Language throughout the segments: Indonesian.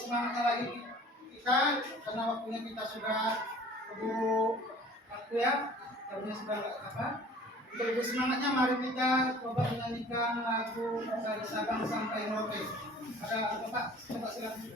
semangatnya lagi kita, karena waktunya kita sudah keburu waktu ya, waktunya sudah apa. Untuk lebih semangatnya, mari kita coba menyanyikan lagu dari Sabang sampai Merauke. Ada Bapak, coba silakan.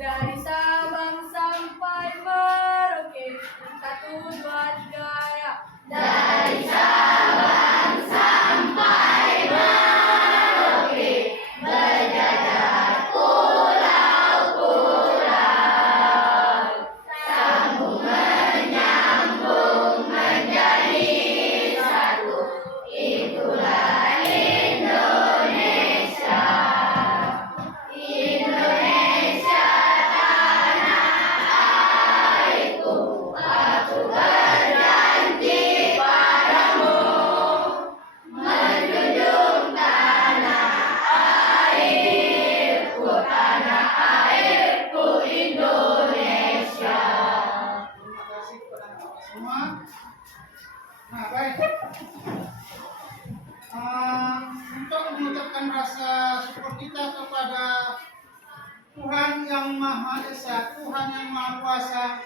Dari Sabang sampai Merauke, 1, 2, 3 ya. Dari Sabang sampai Merauke, berjajar pulau-pulau, sambung menyambung menjadi satu, itulah Indonesia. Indonesia tanah airku, aku berjanji padamu, menjunjung tanah airku Indonesia. Terima kasih kepada Bapak semua. Nah, baik. Untuk mengucapkan rasa syukur kita kepada Tuhan yang Maha Esa, Tuhan yang Maha Kuasa,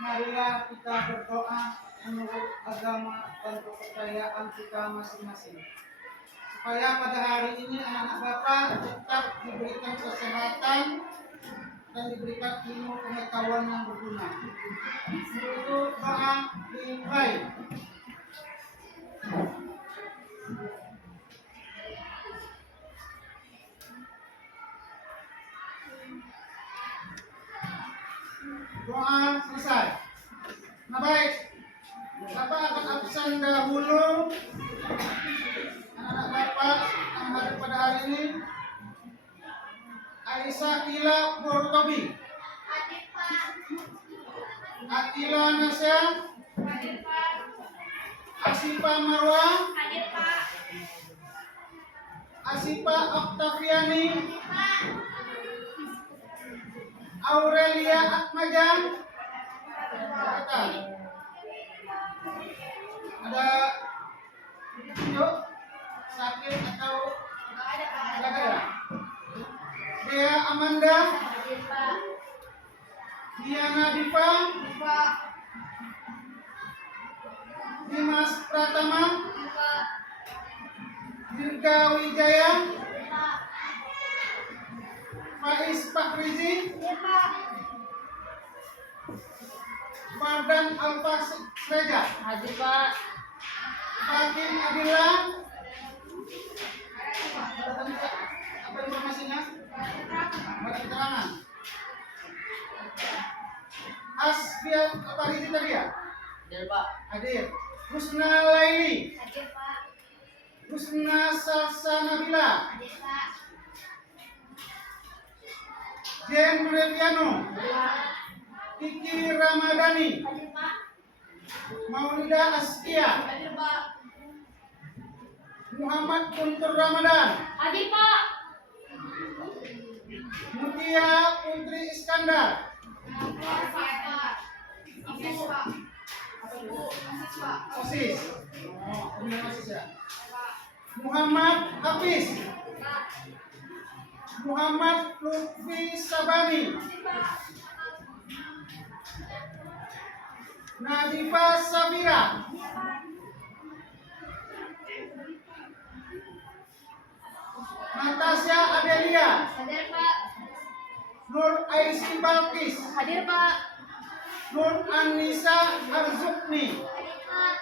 marilah kita berdoa menurut agama dan kepercayaan kita masing-masing, supaya pada hari ini anak-anak Bapak tetap diberikan kesehatan dan diberikan ilmu pengetahuan yang berguna. Untuk doa dimulai. Doa selesai. Nah, baik, Bapak akan absen dahulu. Anak-anak Bapak yang hadir pada hari ini: Aisyah Ila Purtobi, Hadir Pak. Atila Nasya, Hadir Pak. Asifa Marwa, Hadir Pak. Asifa Oktaviani, Pak. Aurelia Atmajan. Ada yuk sakit atau ada? Dea Amanda, Hadir Pak. Diana Diva, Pak. Dimas Pratama, Pak. Dirga Wijaya, Pak. Faiz Fakrizi, Pak. Fardan Alfa Sreja, Hadir Pak. Fatin Adila. Apa informasinya? Ada keterangan. Asfial Farizi tadi ya? Hadir Pak. Hadir. Husna Laili, Hadir Pak. Husna Salsa Nabila, Hadir Pak. Jen Reviano, Hadir Pak. Kiki Ramadhani, Hadir Pak. Maulida Askia, Hadir Pak. Muhammad Guntur Ramadan, Hadir Pak. Mutia Putri Iskandar, OSIS. Oh, pemilihan OSIS ya. Muhammad Hafiz, Muhammad Lutfi Sabani, Nadifa Safira, Natasha Adelia, Hadir Pak. Nur Aisy Balkis, Hadir Pak. Nur Anissa Arzukni, Hadir Pak.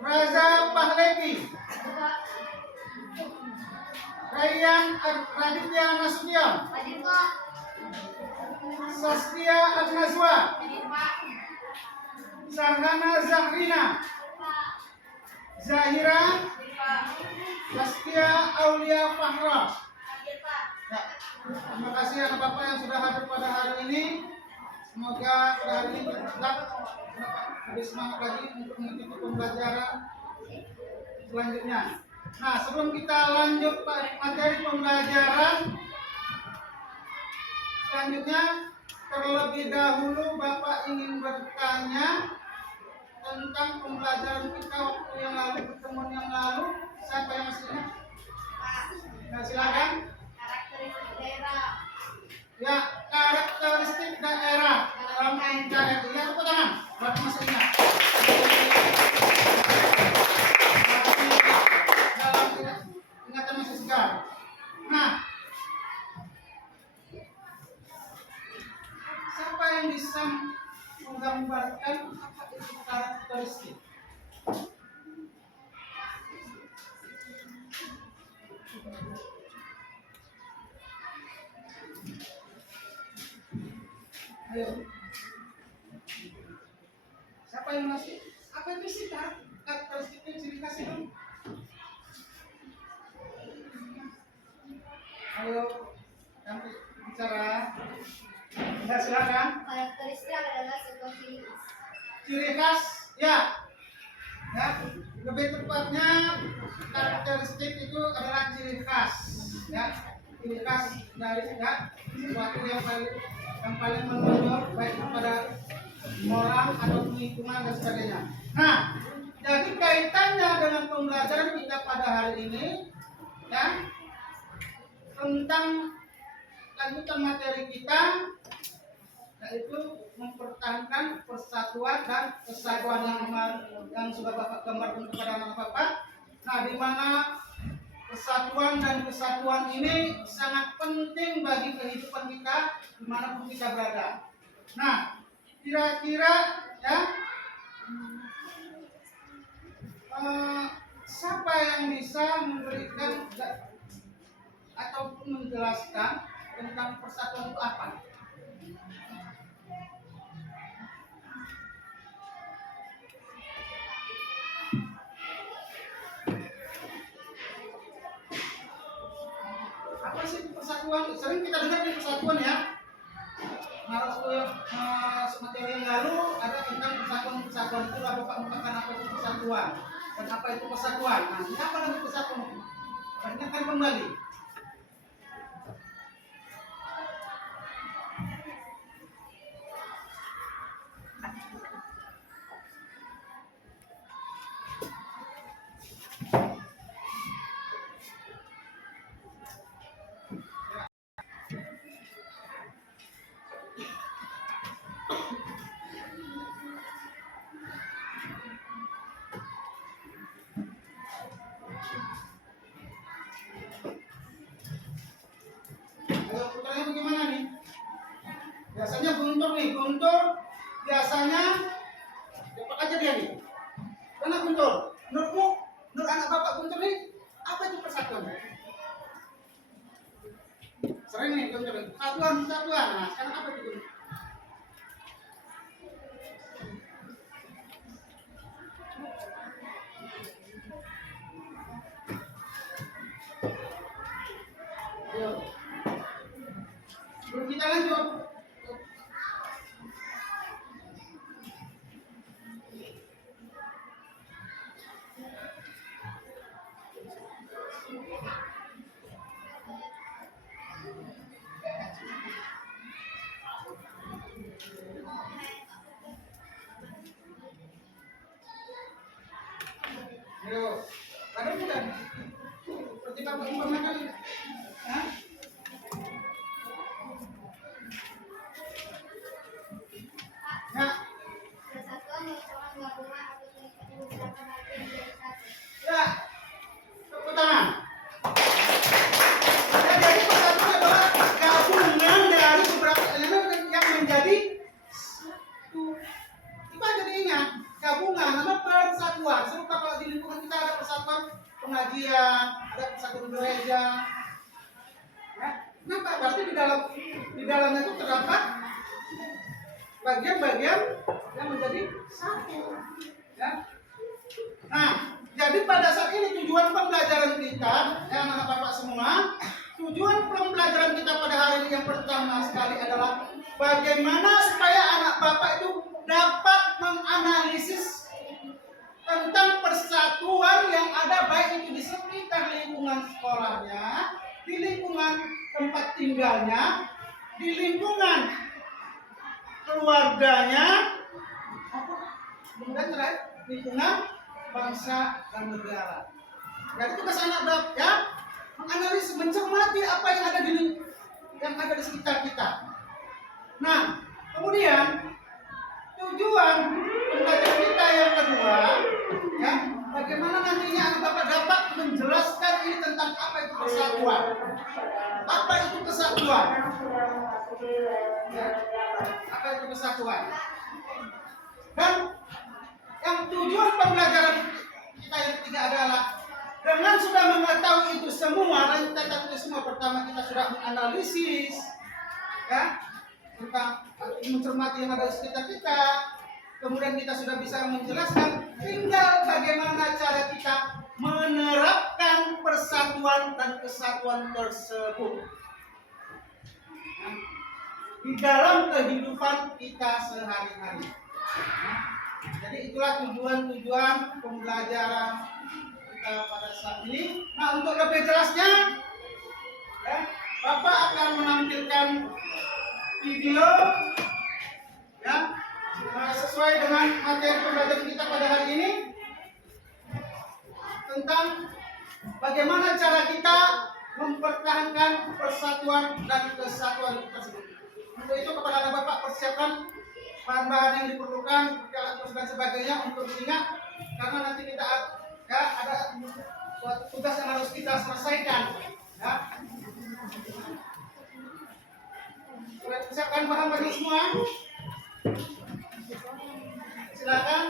Raza Pahlevi, Hadir Pak. Rayyan Raditya Nasution, Hadir Pak. Saskia Adnazwa, Hadir Pak. Sarhana Zahrina, Pak. Zahira, Hadir Pak. Saskia Aulia Fahra. Hadir Pak. Ya, terima kasih anak bapak yang sudah hadir pada hari ini. Semoga pada hari ini tetap lebih semangat lagi untuk mengikuti pembelajaran selanjutnya. Nah, sebelum kita lanjut materi pembelajaran selanjutnya, terlebih dahulu Bapak ingin bertanya tentang pembelajaran kita waktu yang lalu, pertemuan yang lalu. Siapa yang masih ingat? Nah, silakan. Karakteristik daerah. Ya, karakteristik daerah dalam NKRI. Ya, tepuk tangan. Bapak masih ingat. Dalam ingatan masih segar. Nah, siapa yang bisa menggambarkan apa itu karakteristik? Ayo. Siapa yang masih? Apa itu sih karakteristiknya, ciri khas itu? Ayo, nanti bicara. Ya, silakan. Karakteristik adalah sebuah ciri khas. Ciri khas, ya. Ya, lebih tepatnya karakteristik itu adalah ciri khas. Ya, ciri khas dari sesuatu yang paling menonjol baik kepada orang atau lingkungan dan sebagainya. Nah, jadi kaitannya dengan pembelajaran kita pada hari ini, ya, tentang lanjutan materi kita, yaitu mempertahankan persatuan dan kesatuan yang sudah Bapak gambarkan kepada anak Bapak. Nah, di mana persatuan dan kesatuan ini sangat penting bagi kehidupan kita dimanapun kita berada. Nah, kira-kira ya, siapa yang bisa memberikan ataupun menjelaskan tentang persatuan itu apa? Apa sih persatuan? Sering kita dengar di persatuan ya. Nah, waktu materi yang lalu ada tentang persatuan itu lah Bapak mengatakan apa itu persatuan dan apa itu persatuan. Nah, ini apa lagi persatuan? Tanyakan kembali. Ayo, putarnya bagaimana nih? Biasanya Guntur biasanya dapat aja dia nih. Karena Guntur, menurut anak Bapak Guntur nih, apa itu persatuan? Sering nih Guntur, persatuan. Nah, sekarang apa itu Guntur? Ayo. Sebelum kita lanjut, ayo, ada bukan? Seperti Bapak umpamakan, hah? Ya, Persatuan merupakan gabungan atau tingkatan beberapa bagian menjadi satu. ya, tepuk tangan. Ya, jadi persatuan adalah gabungan dari beberapa elemen yang menjadi satu. Kita jadi ingat, gabungan nama persatuan. Serupa kalau di lingkungan kita ada persatuan pengajian, ada persatuan gereja. Ya, kenapa? Berarti di dalamnya itu terdapat bagian-bagian yang menjadi satu. Ya. Nah, jadi pada saat ini tujuan pembelajaran kita, ya anak Bapak semua, tujuan pembelajaran kita pada hari ini yang pertama sekali adalah bagaimana supaya anak Bapak itu dapat menganalisis tentang persatuan yang ada baik itu di sekitar lingkungan sekolahnya, di lingkungan tempat tinggalnya, di lingkungan keluarganya, kemudian terakhir lingkungan, bangsa dan negara. Jadi tugas anak bapak ya menganalisis, mencermati apa yang ada di sekitar kita. Nah, kemudian tujuan pembelajaran kita yang kedua, ya, bagaimana nantinya anak bapak dapat menjelaskan ini tentang apa itu kesatuan. Apa itu kesatuan? Ya, apa itu kesatuan? Dan yang tujuan pembelajaran kita yang ketiga adalah dengan sudah mengetahui itu semua, dan kita itu semua, pertama kita sudah menganalisis, ya, tentang mencermati yang ada di sekitar kita. Kemudian kita sudah bisa menjelaskan, tinggal bagaimana cara kita menerapkan persatuan dan kesatuan tersebut di dalam kehidupan kita sehari-hari. Jadi itulah tujuan-tujuan pembelajaran kita pada saat ini. Nah, untuk lebih jelasnya, ya, Bapak akan menampilkan video, ya, sesuai dengan materi pembelajaran kita pada hari ini tentang bagaimana cara kita mempertahankan persatuan dan kesatuan tersebut. Untuk itu kepada anak Bapak persiapkan bahan-bahan yang diperlukan, alat tulis dan sebagainya untuk diingat, karena nanti kita ya, ada suatu tugas yang harus kita selesaikan. Ya. Sudah persiapkan bahan-bahan semua. Silakan.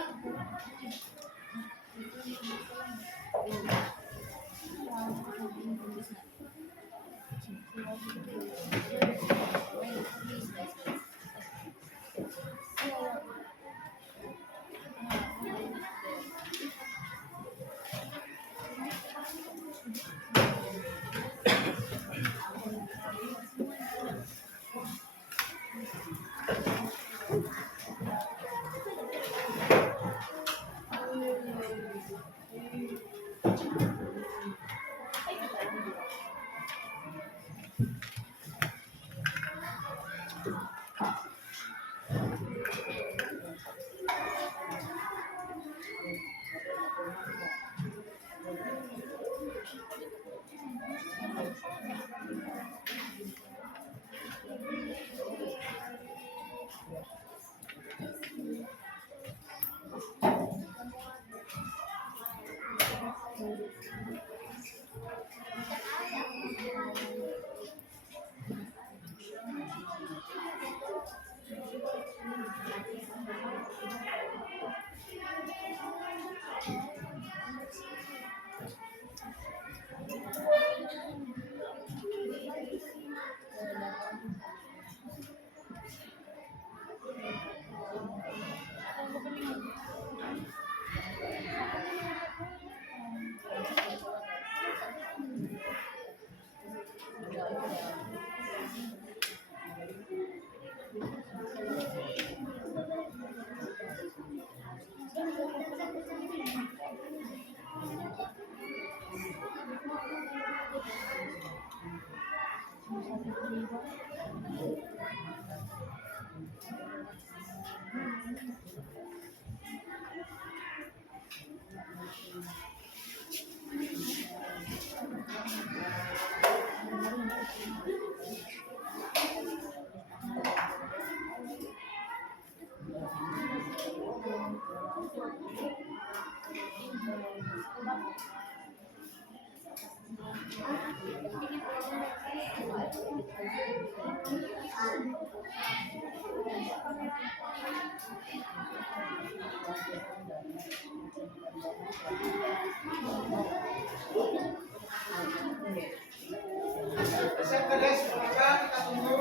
Siapkan guys, silakan kita tunggu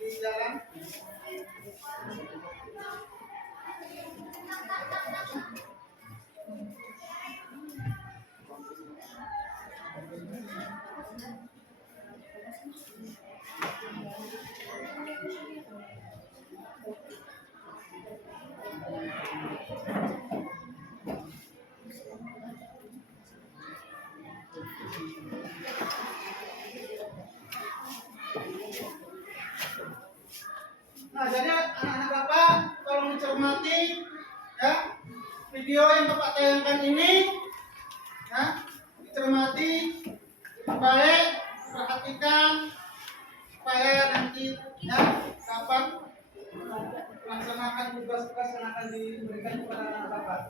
di jalan. cermati ya video yang Bapak tayangkan ini, ya, dicermati baik, perhatikan supaya nanti ya kapan melaksanakan tugas-tugas yang akan diberikan kepada Bapak.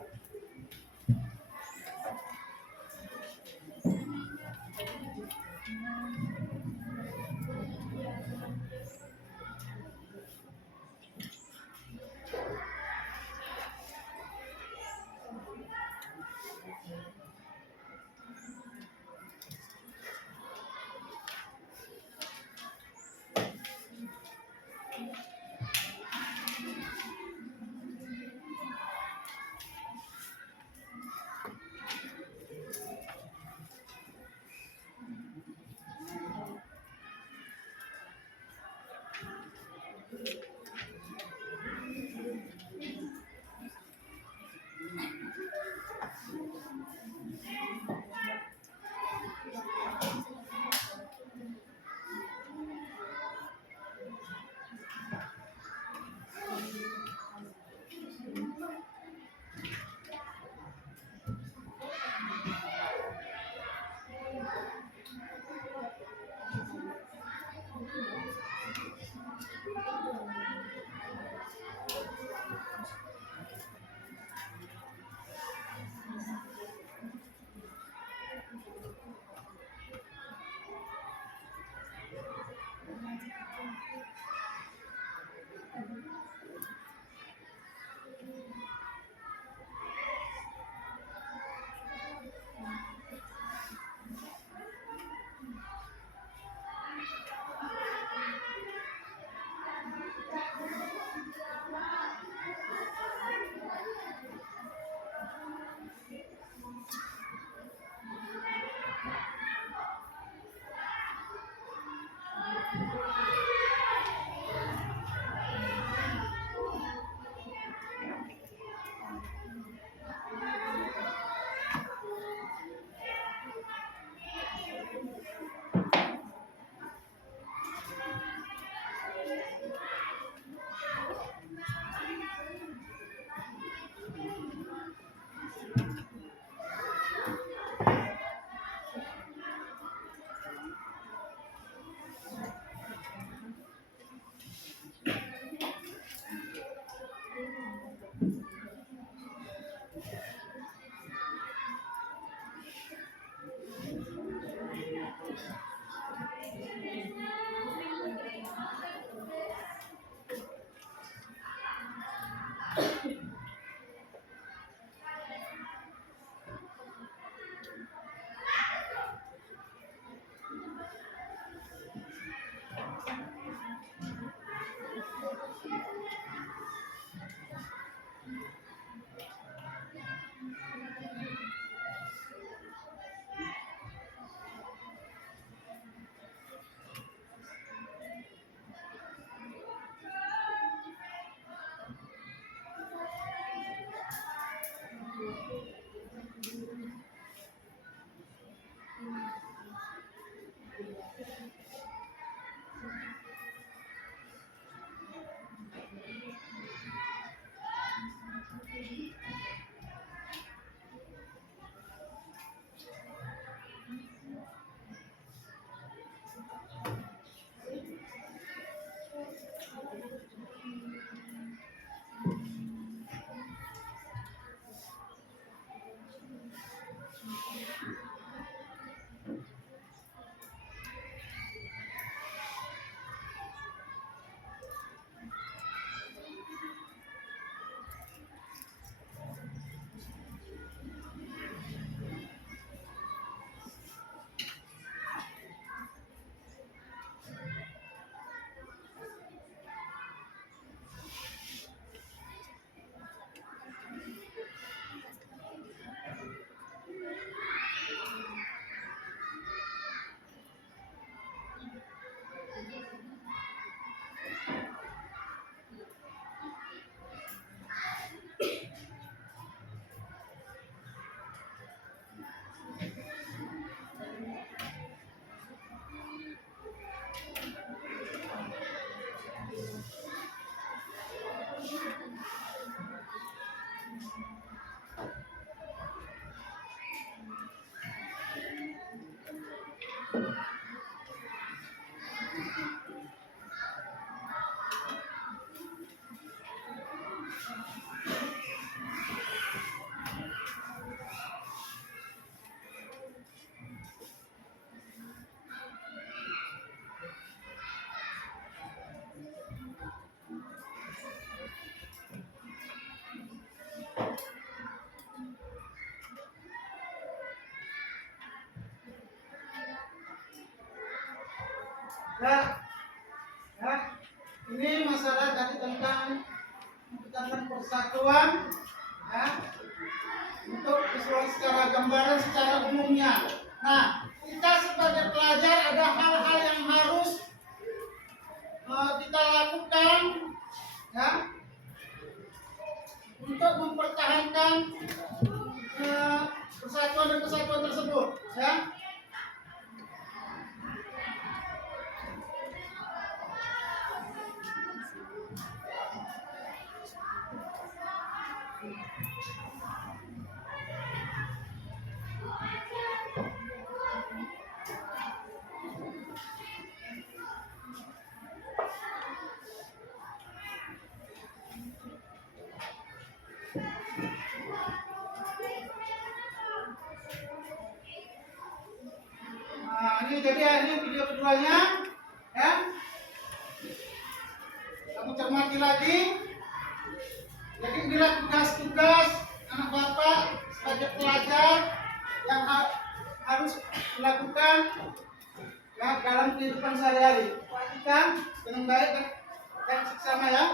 Ya, ya. Ini masalah tadi tentang persatuan, ya, untuk visual secara gambaran secara umumnya. Nah, kita sebagai pelajar ada hal-hal yang harus kita lakukan, ya, untuk mempertahankan persatuan dan kesatuan tersebut, ya. Nah, ini jadi ini video keduanya, ya. Kamu cermati lagi. Jadi inilah tugas-tugas anak bapak sebagai pelajar yang harus dilakukan, ya, dalam kehidupan sehari-hari. Perhatikan dengan baik dan seksama, ya.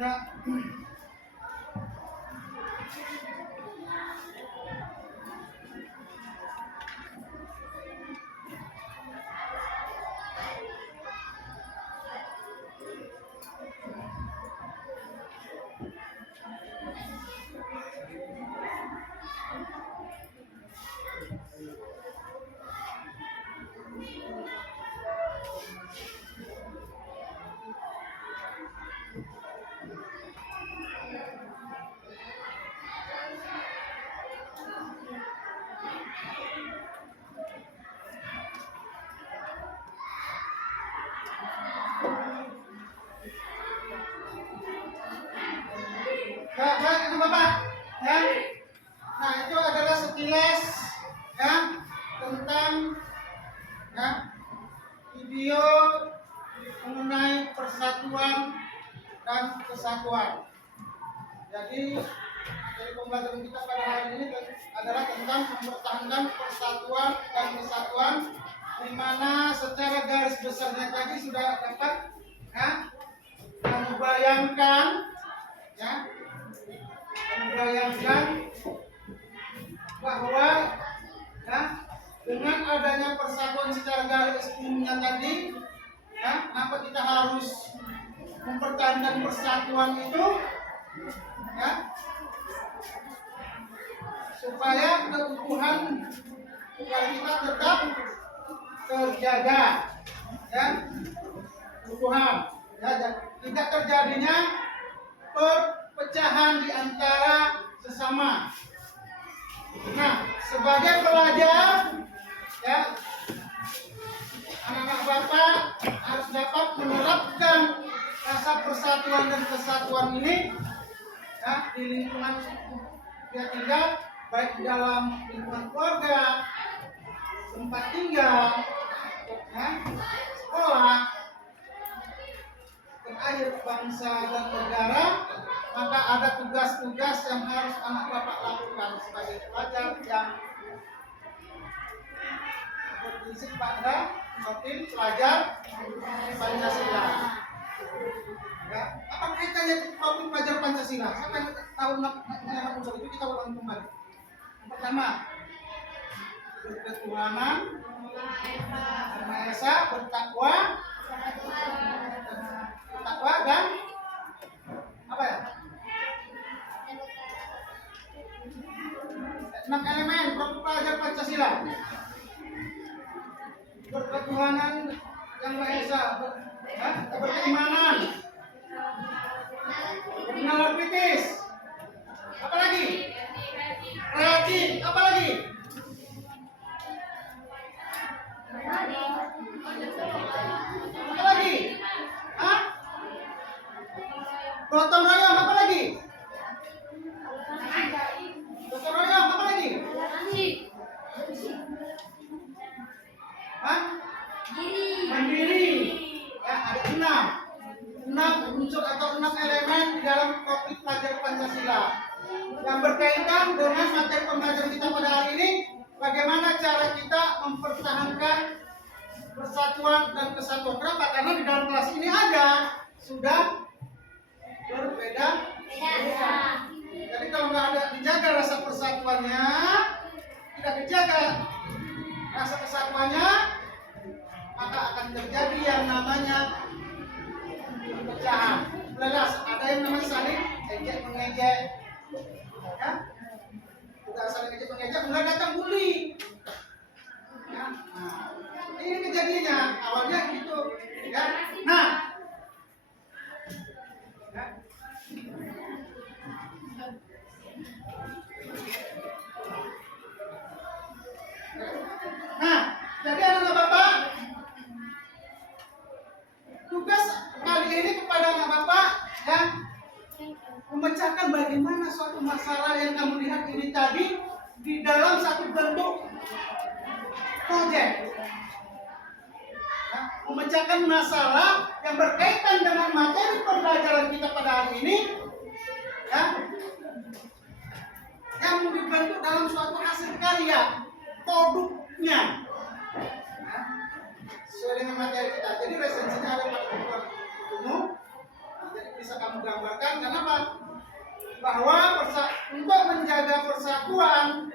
Ya. Ya, baik, itu Bapak. Ya. Nah, itu adalah sekilas ya tentang ya video mengenai persatuan dan kesatuan. Jadi dari pembelajaran kita pada hari ini adalah tentang mempertahankan persatuan dan kesatuan, di mana secara garis besarnya tadi sudah dapat ya membayangkan ya bahwa ya, dengan adanya persatuan secara garis umumnya tadi ya, kenapa kita harus mempertahankan persatuan itu ya, supaya keutuhan kita tetap terjaga ya, keutuhan ya, tidak terjadinya perpecahan di antara sesama. Nah, sebagai pelajar ya, anak-anak Bapak harus dapat menerapkan rasa persatuan dan kesatuan ini ya, di lingkungan dia tinggal, baik di dalam lingkungan keluarga, tempat tinggal, ya, sekolah, terakhir bangsa dan negara. Maka ada tugas-tugas yang harus anak Bapak lakukan sebagai pelajar yang berprinsip pada motif pelajar Pancasila. Ya, apa kaitannya motif pelajar Pancasila? Siapa yang tahu nama unsur itu? Kita ulang kembali. Yang pertama, berketuhanan yang Maha Esa, bertakwa dan apa ya? 6 elemen pelajar Pancasila. Berketuhanan yang Maha Esa, berimanan, bernalar kritis, apa lagi? Kreatif, apa lagi? Apa lagi? Hah? Gotong royong, apa lagi? Gotong royong, apa lagi? Hah? Mandiri. Ya, ada 6 unsur atau 6 elemen di dalam topik pelajar Pancasila yang berkaitan dengan materi pembelajaran kita pada hari ini. Bagaimana cara kita mempertahankan persatuan dan kesatuan? Kenapa? Karena di dalam kelas ini ada sudah berbeda. Jadi kalau nggak ada dijaga rasa persatuannya, tidak dijaga rasa kesatuannya, maka akan terjadi yang namanya perpecahan. Jelas ada yang namanya saling ejek mengejek, ya. Sudah saling ejek mengejek, mulai datang bully. Ya. Nah, ini kejadiannya awalnya gitu, ya. Nah, ya. Nah, jadi anak Bapak, tugas kali ini kepada anak Bapak ya, memecahkan bagaimana suatu masalah yang kamu lihat ini tadi di dalam satu bentuk proyek. Ya, memecahkan masalah yang berkaitan dengan materi pembelajaran kita pada hari ini, ya, yang dibentuk dalam suatu hasil karya produknya. Sesuai dengan materi kita. Jadi resensinya ada pada buku umum. Jadi bisa bisa kamu gambarkan. Kenapa? Bahwa untuk menjaga persatuan,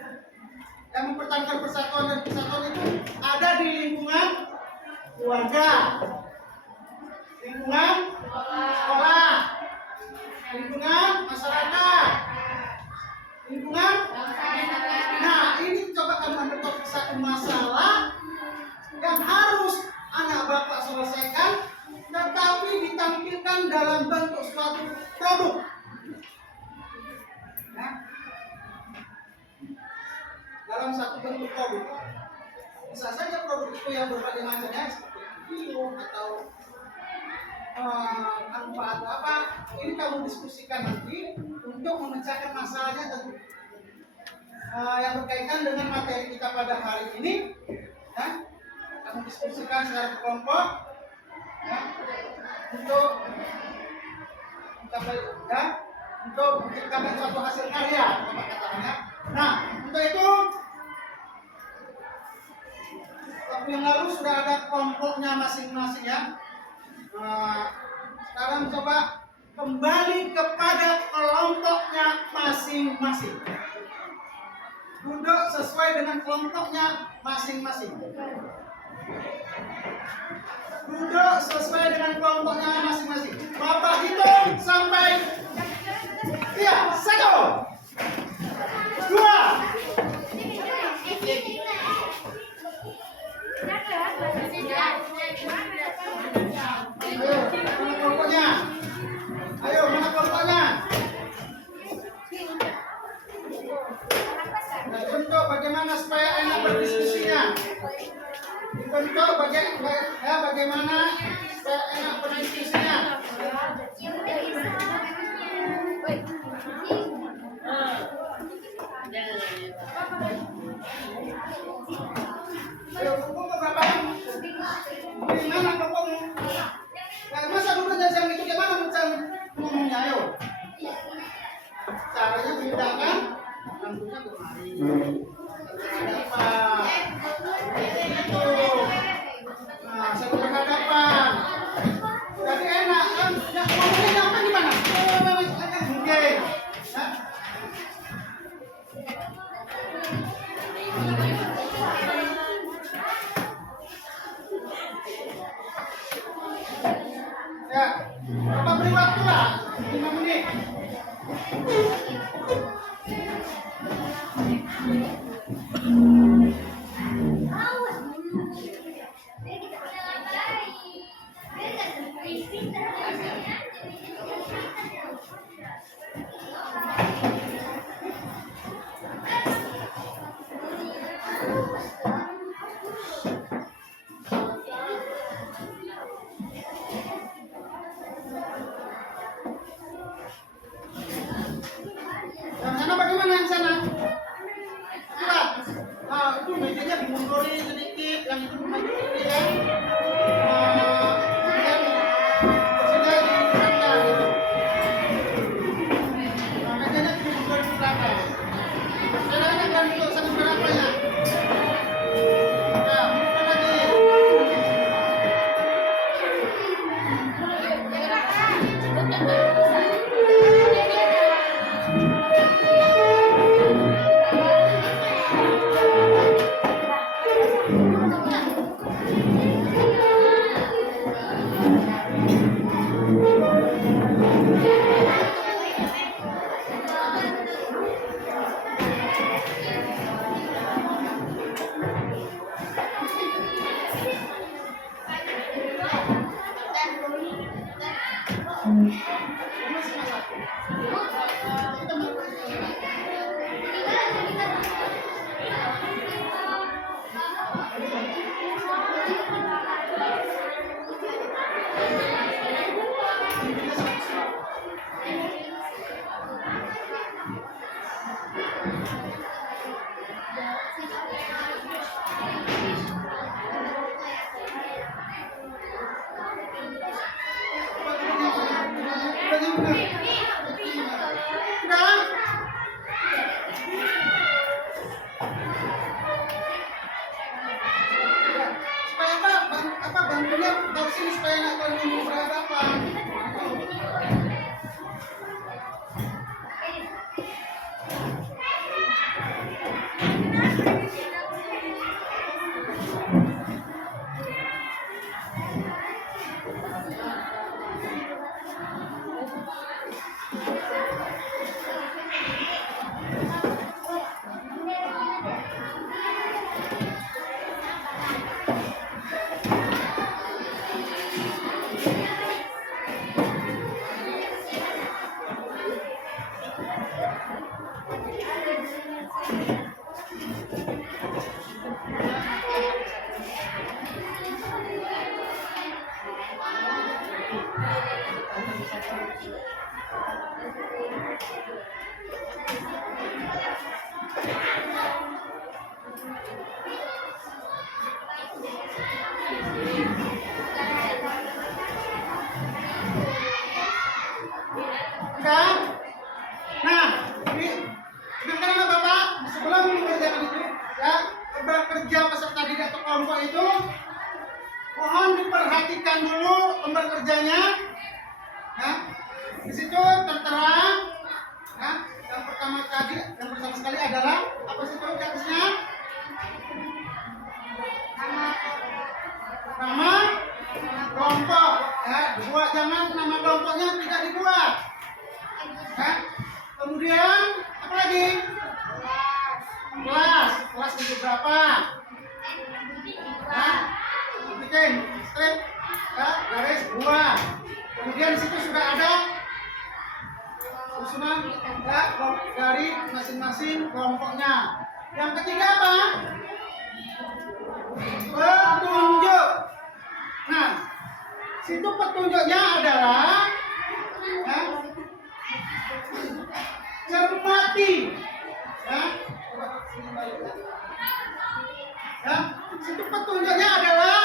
yang mempertahankan persatuan dan kesatuan itu ada di lingkungan keluarga, lingkungan sekolah, lingkungan masyarakat, lingkungan. Nah, ini coba kamu ambil topik satu masalah yang harus anak bapak selesaikan, tetapi ditampilkan dalam bentuk suatu produk. Ya. Dalam satu bentuk produk. Bisa saja produk itu yang berbagai macamnya seperti video atau manfaat apa. Ini kamu diskusikan nanti untuk memecahkan masalahnya tentu. Yang berkaitan dengan materi kita pada hari ini, ya, kamu diskusikan secara kelompok, ya, untuk mencapai, ya, untuk menciptakan suatu hasil karya, apa katanya. Nah, untuk itu waktu yang lalu sudah ada kelompoknya masing-masing, ya. Sekarang coba kembali kepada kelompoknya masing-masing. Duduk sesuai dengan kelompoknya masing-masing. Duduk sesuai dengan kelompoknya masing-masing. Bapak hitung sampai 3, 1, 2. Ayo, mana kelompoknya? Bentuk bagaimana supaya enak berdiskusinya. Bentuk bagaimana supaya enak berdiskusinya. Ayo, kumpul ke berapa? Gimana kumpulmu? Masa dulu jam itu gimana macam ngomongnya? Ayo. Caranya memudahkan. Rambutnya kemari. Ada apa? Itu. Nah, satu berhadapan. Jadi enak kan? Ya, ngomongnya apa gimana? Mungkin. Ya, Bapak beri waktu lah 5 menit. Yang sana bagaimana yang sana? Coba. Nah, itu mejanya dimundurin sedikit, yang itu maju sedikit ya. Kemudian kursinya diangkat gitu. Nah, mejanya dimundurin ke belakang. Saya ada kan untuk sana berapa ya? Ya, mundur lagi. Supaya apa? Bantunya dari sini supaya nggak terlalu berhadapan. Kan? Nah, ini dengarkan Bapak, sebelum mengerjakan itu, ya, bekerja peserta didik atau kelompok itu, mohon diperhatikan dulu pembekerjanya. Ya, di situ tertera, ya, yang pertama sekali adalah apa sih itu tulisnya? Nama kelompok. Ya, dibuat, jangan nama kelompoknya tidak dibuat. Ya. Kemudian apa lagi? Kelas itu berapa? Nah, bikin strip, ya, garis 2. Kemudian di situ sudah ada susunan, ya, dari masing-masing kelompoknya. Yang ketiga apa? Petunjuk. Nah, situ petunjuknya adalah, ya, cermati, ya, ya, situ petunjuknya adalah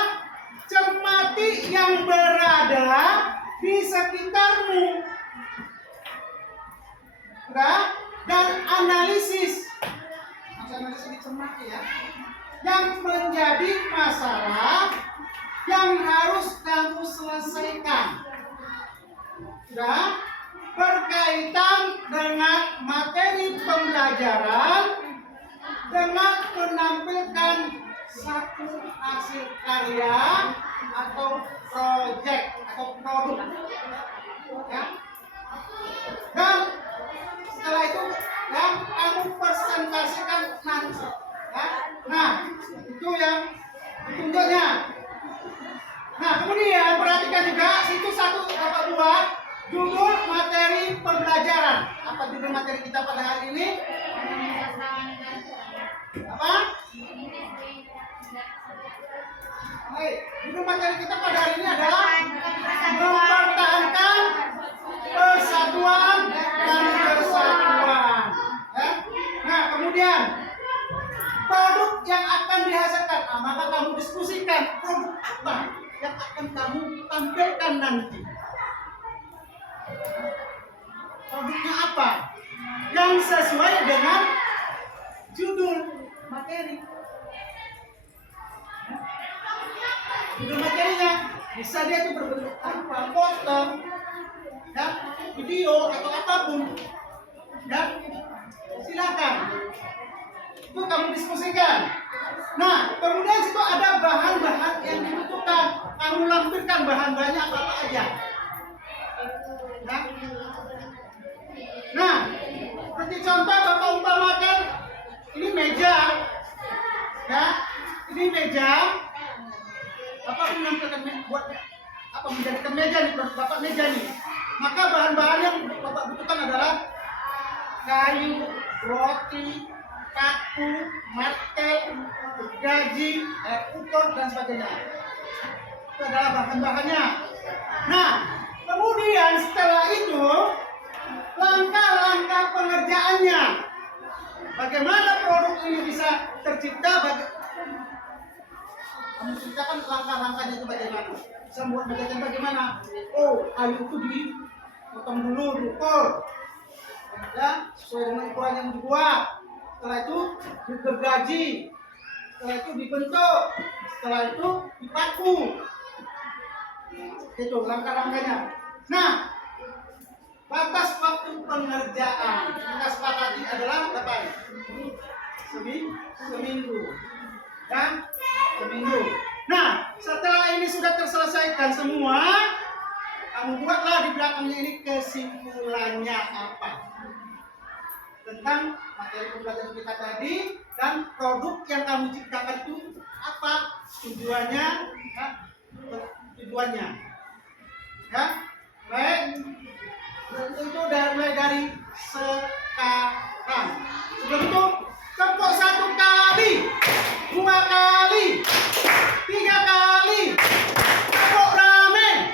cermati yang berada di sekitarmu, ya, dan analisis, dicermati, ya, yang menjadi masalah yang harus kamu selesaikan, ya, berkaitan dengan materi pembelajaran dengan menampilkan satu hasil karya atau proyek atau produk, ya. Dan setelah itu, ya, kamu presentasikan nanti, ya. Nah, itu yang petunjuknya. Nah, kemudian perhatikan juga situ satu Bapak buat judul materi pembelajaran. Apa judul materi kita pada hari ini? Apa? Baik, judul materi kita pada hari ini adalah mempertahankan persatuan dan kesatuan. Ya? Nah, kemudian produk yang akan dihasilkan. Nah, maka kamu diskusikan produk apa yang akan kamu tampilkan nanti. Produknya apa yang sesuai dengan judul materi. Judul materinya bisa dia itu berbentuk apa, poster, ya, video atau apapun, ya, silakan itu kamu diskusikan. Nah, kemudian situ ada bahan-bahan yang dibutuhkan, kamu lampirkan bahan-bahannya apa aja. Ya. Nah, seperti contoh Bapak umpamakan ini meja, ya, ini meja. Bapak menampilkan buat apa, menjadikan meja nih, Bapak meja nih. Maka bahan-bahan yang Bapak butuhkan adalah kayu, roti, paku, martel, gergaji, ukur dan sebagainya. Itu adalah bahan-bahannya. Nah, kemudian setelah itu langkah-langkah pengerjaannya. Bagaimana produk ini bisa tercipta? Kamu ceritakan langkah-langkahnya itu bagaimana? Bisa membuat bagian bagaimana? Oh, kayu itu dipotong dulu, diukur, ya, sesuai dengan ukuran yang dibuat. Setelah itu digergaji, setelah itu dibentuk, setelah itu dipaku. Itu langkah-langkahnya. Nah, batas waktu pengerjaan kita sepakati adalah berapa? Seminggu. Kan? Seminggu. Nah, setelah ini sudah terselesaikan semua, Kamu buatlah di belakangnya ini kesimpulannya apa tentang materi pembelajaran kita tadi, dan produk yang kamu ciptakan itu apa tujuannya, ya, tujuannya, ya. Baik, itu mulai dari sekarang. Sebelum itu tepuk 1 kali, 2 kali, 3 kali, tepuk rame.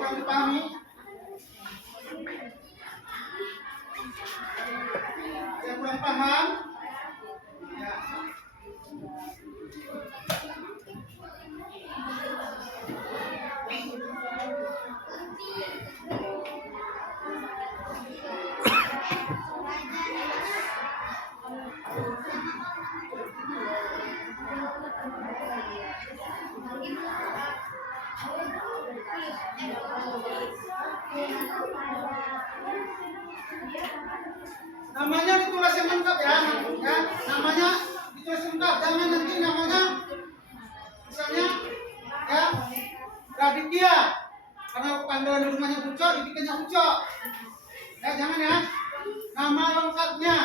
Kurang dipahami? Yang kurang paham? Ya. Namanya ditulis yang lengkap ya, ya. Namanya ditulis lengkap, jangan nanti namanya misalnya ya Raditya, karena panggilan di rumahnya Ucok, dibikinnya Ucok. Ya jangan ya, nama lengkapnya.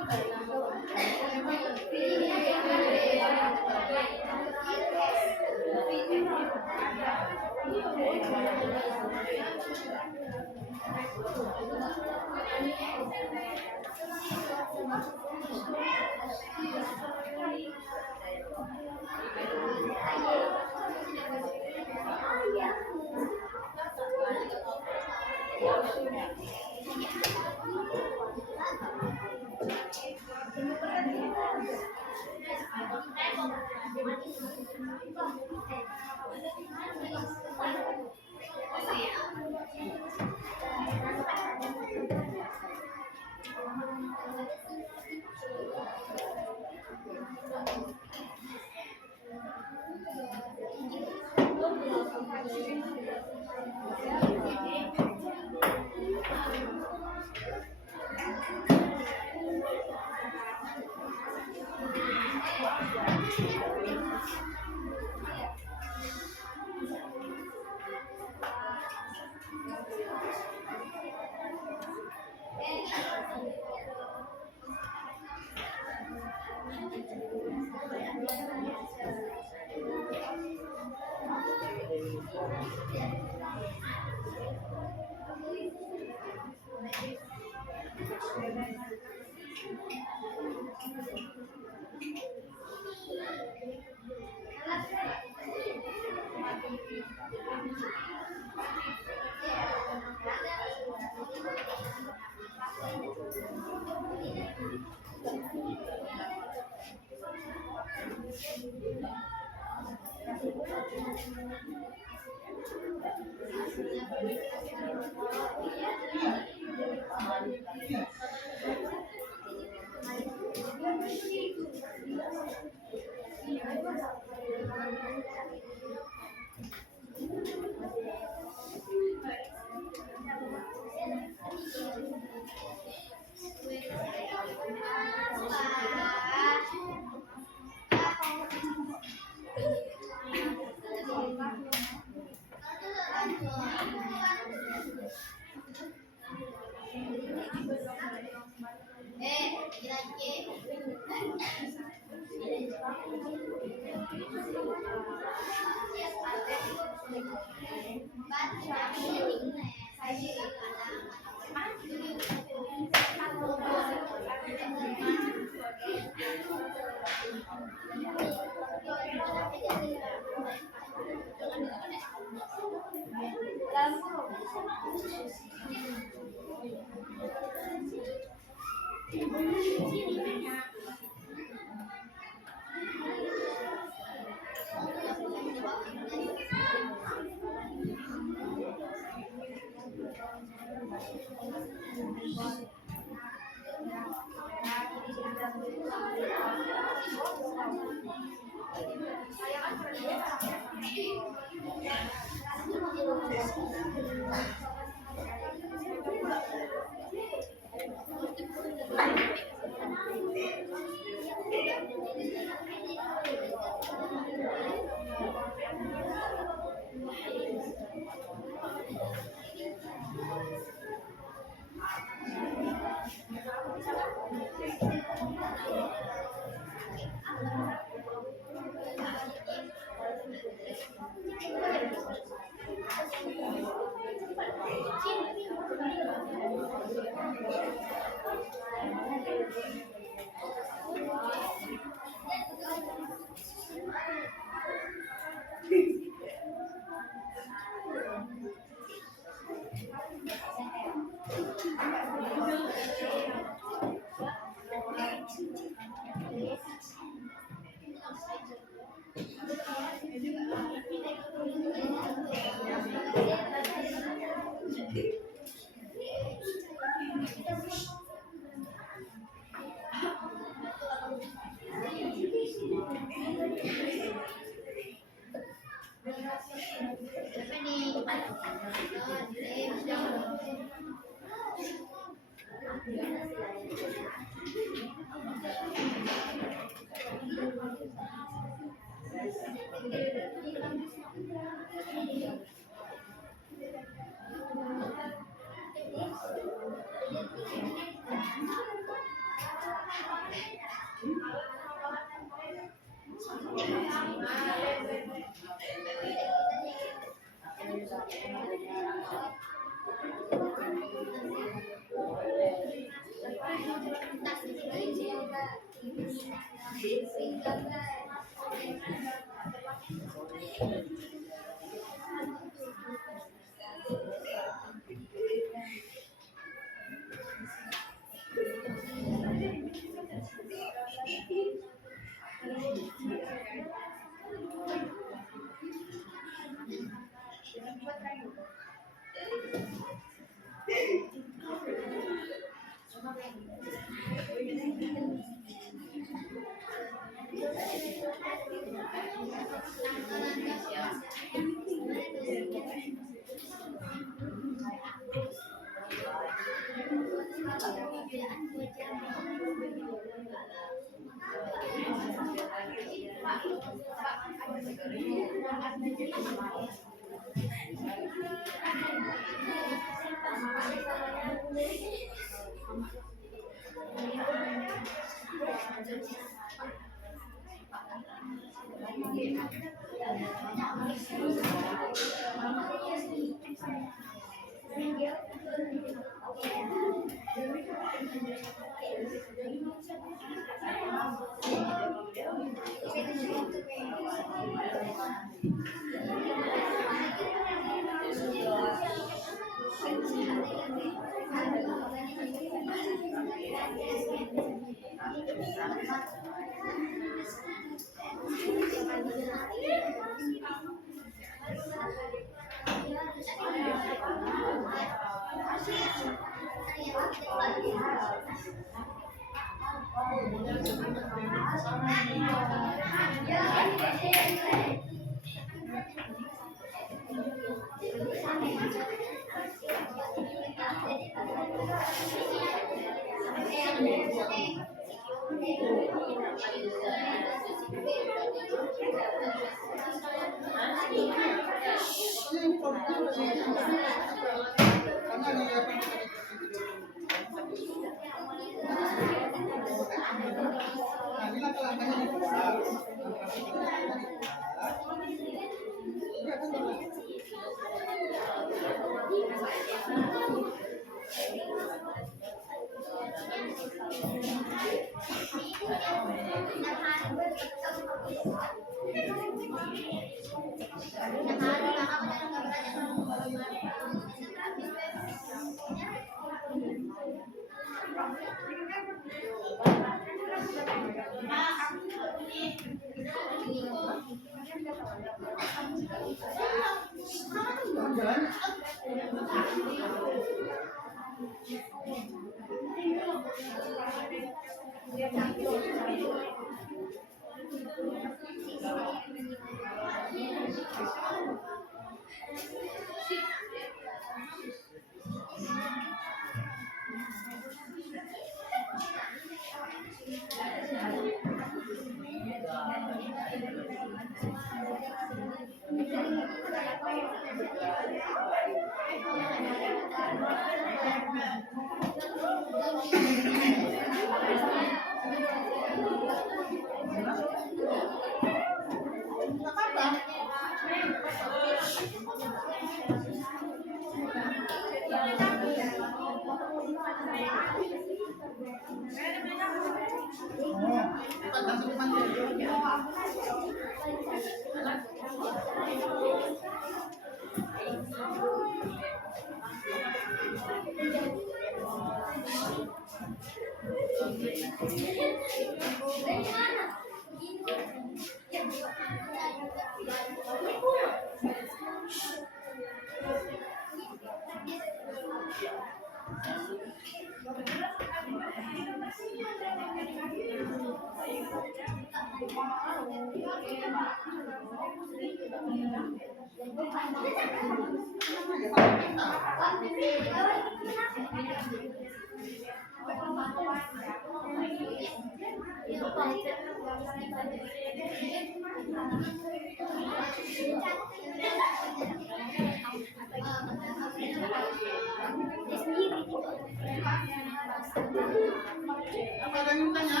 Apa ada yang tanya?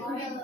Thank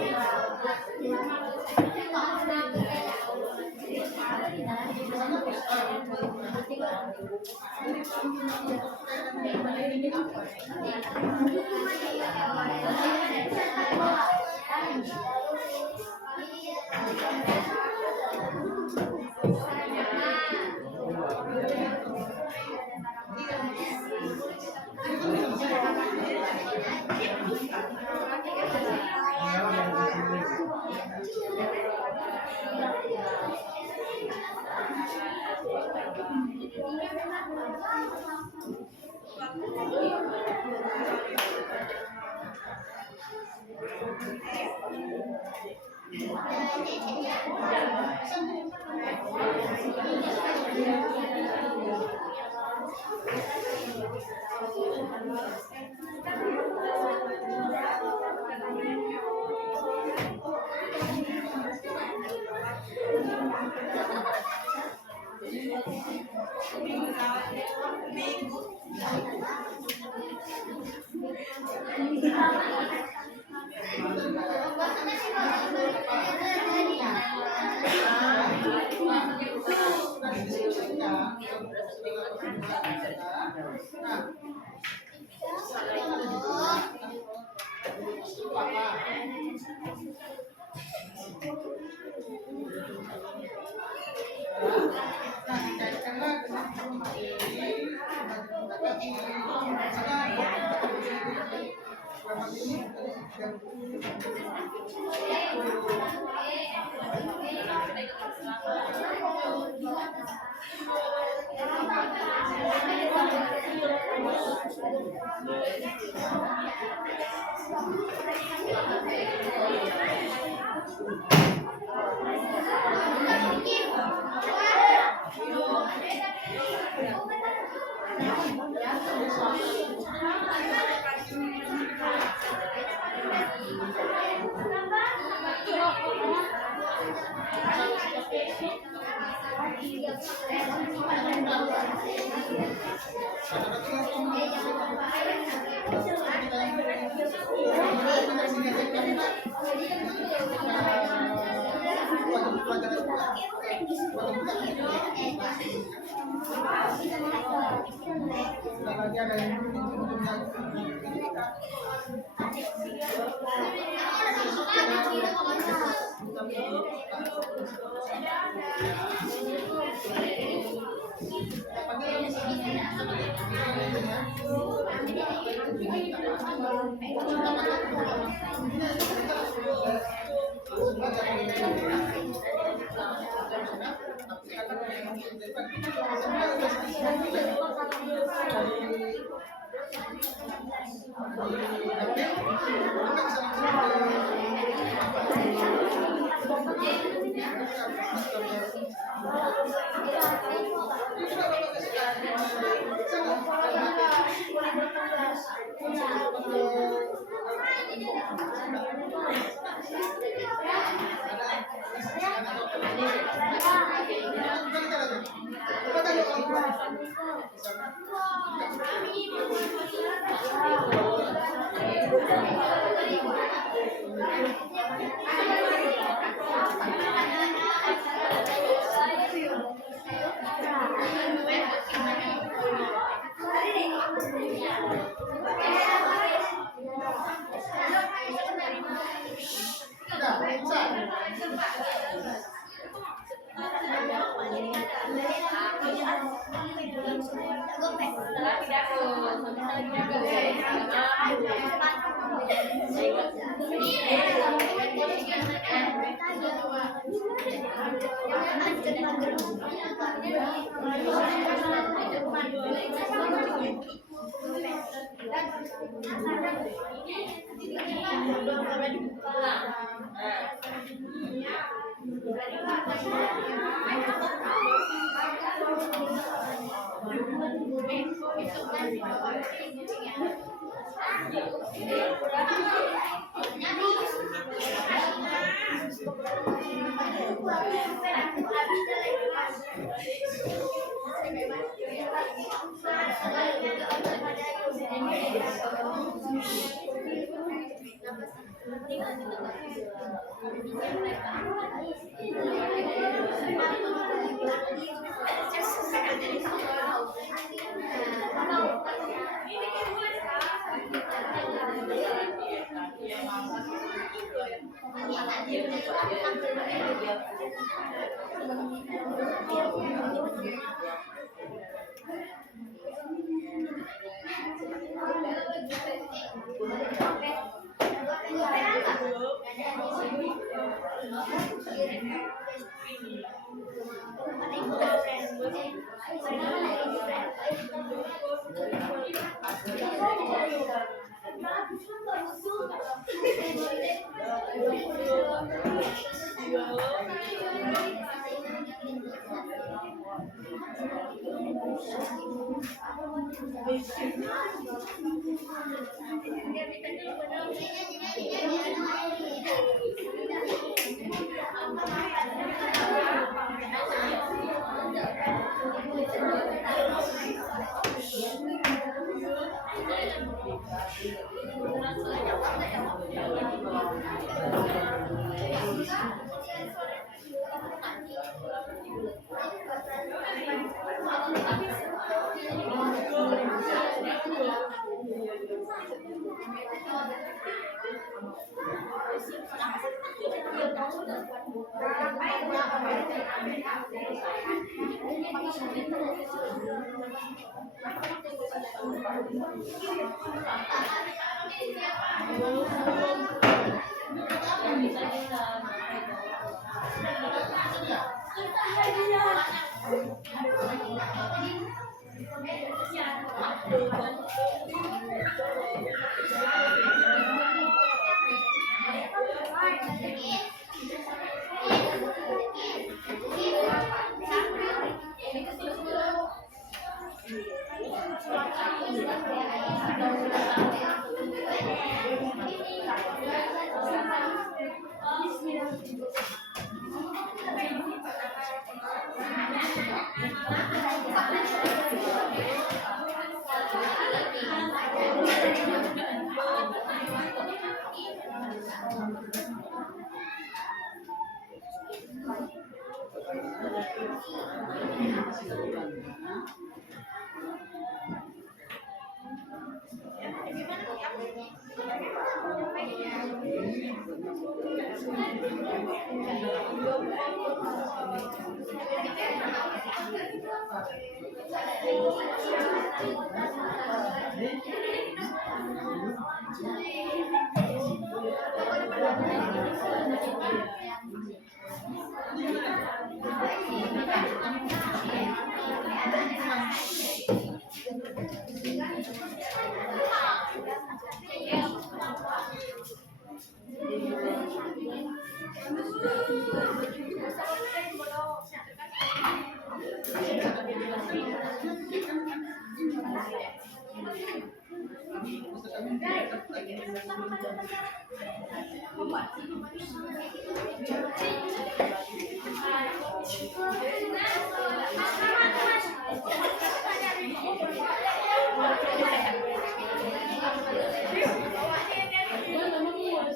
you.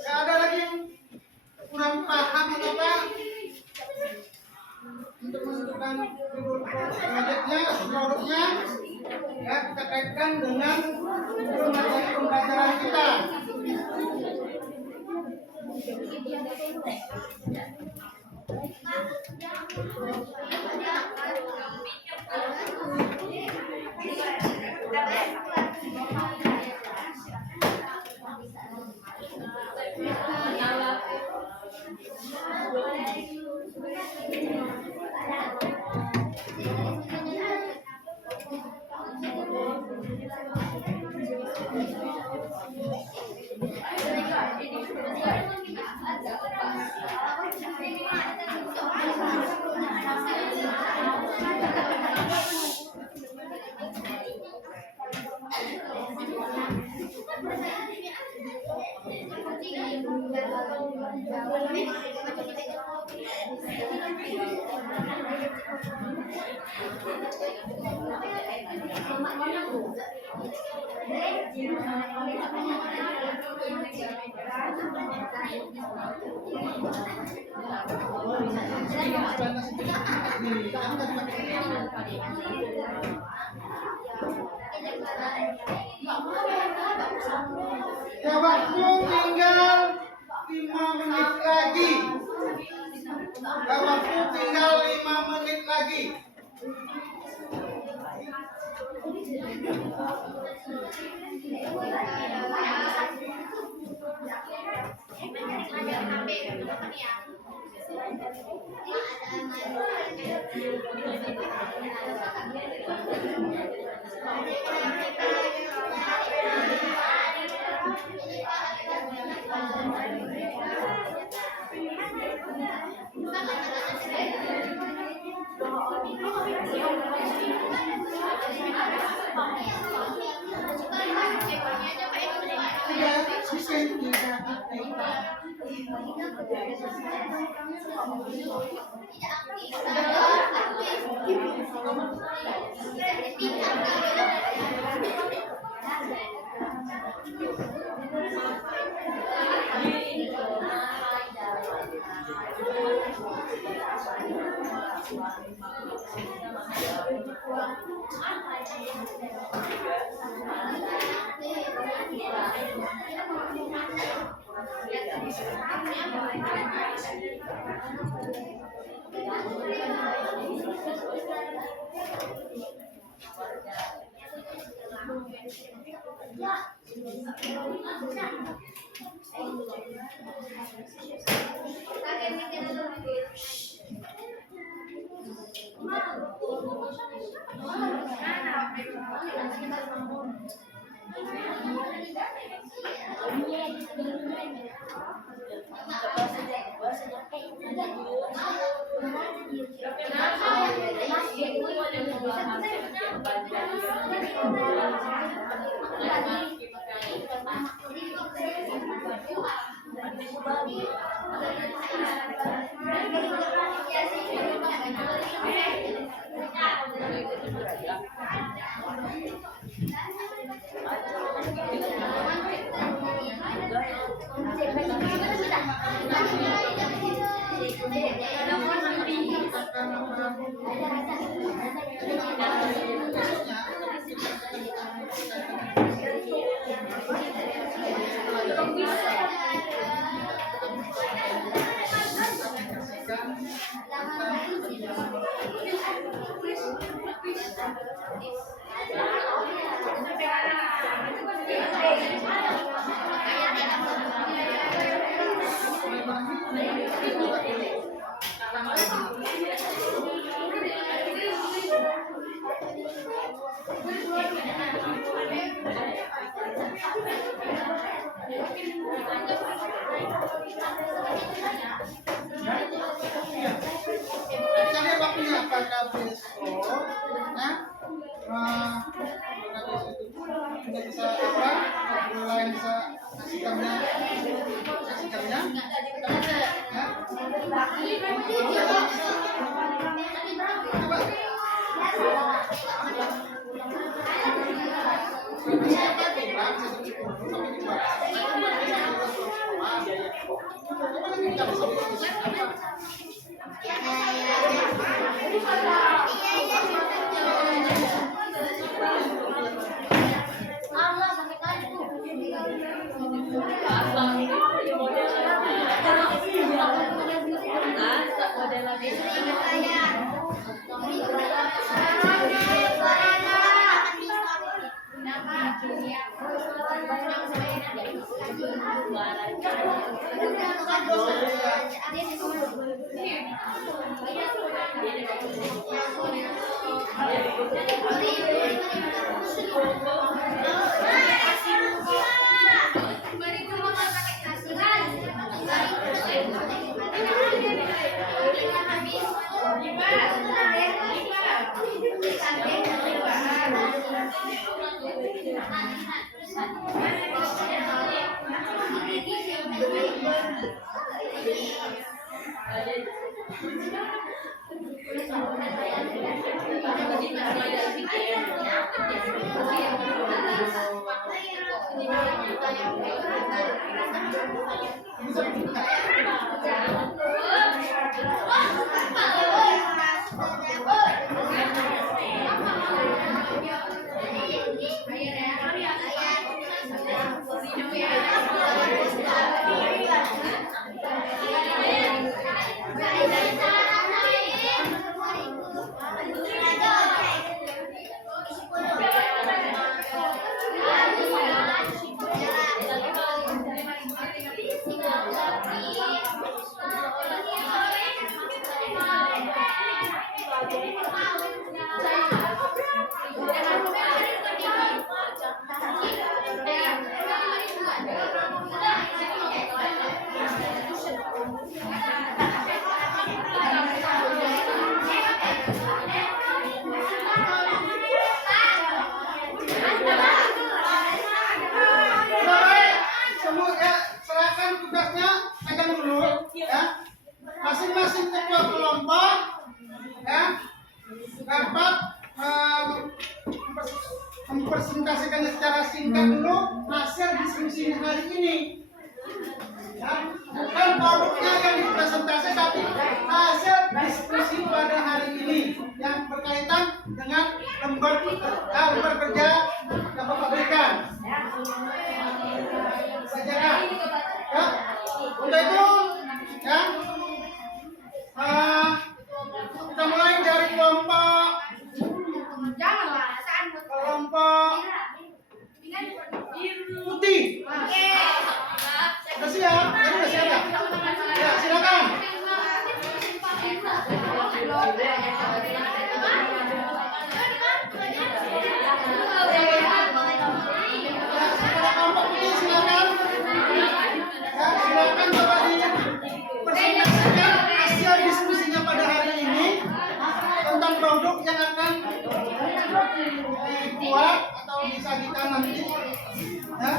Ada lagi yang kurang paham atau apa? Untuk menentukan proyeknya, produknya, ya kita kaitkan dengan materi pembelajaran kita. Ya, waktu tinggal 5 menit lagi. Ya, waktu tinggal 5 menit lagi. Saya waktunya apakah besok, kita bisa apa? Lain bisa kasihkannya, Semua ya, serahkan tugasnya, pegang dulu ya. Masing-masing ketua kelompok ya dapat mempresentasikan secara singkat dulu hasil diskusi hari ini. Ya, bukan produknya yang dipresentasi, tapi hasil diskusi pada hari ini yang berkaitan dengan lembar kerja yang Bapak berikan. Saja ya. Untuk itu ya, kita mulai dari kelompok putih. Sudah siap? Sudah siap ya? Ya, silakan. Kepada kelompok putih silakan. Ya, silakan coba dipresentasikan hasil diskusinya pada hari ini tentang produk yang akan dibuat atau disajikan nanti. Ya.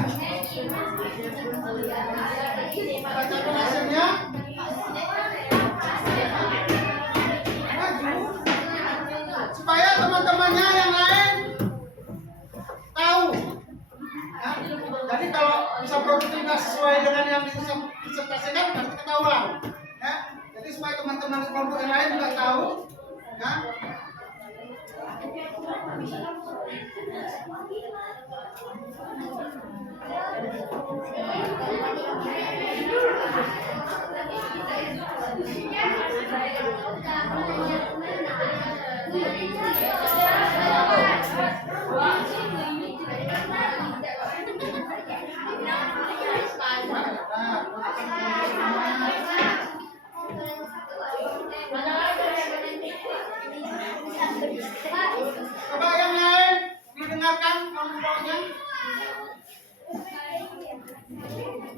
Bacakan hasilnya. Maju. Supaya teman-temannya yang lain tahu. Ya. Jadi kalau bisa produknya nggak sesuai dengan yang dipresentasikan, nanti ketahuan. Ya. Jadi supaya teman-teman kelompok yang lain juga tahu. Ya. Coba yang lain didengarkan kelompoknya.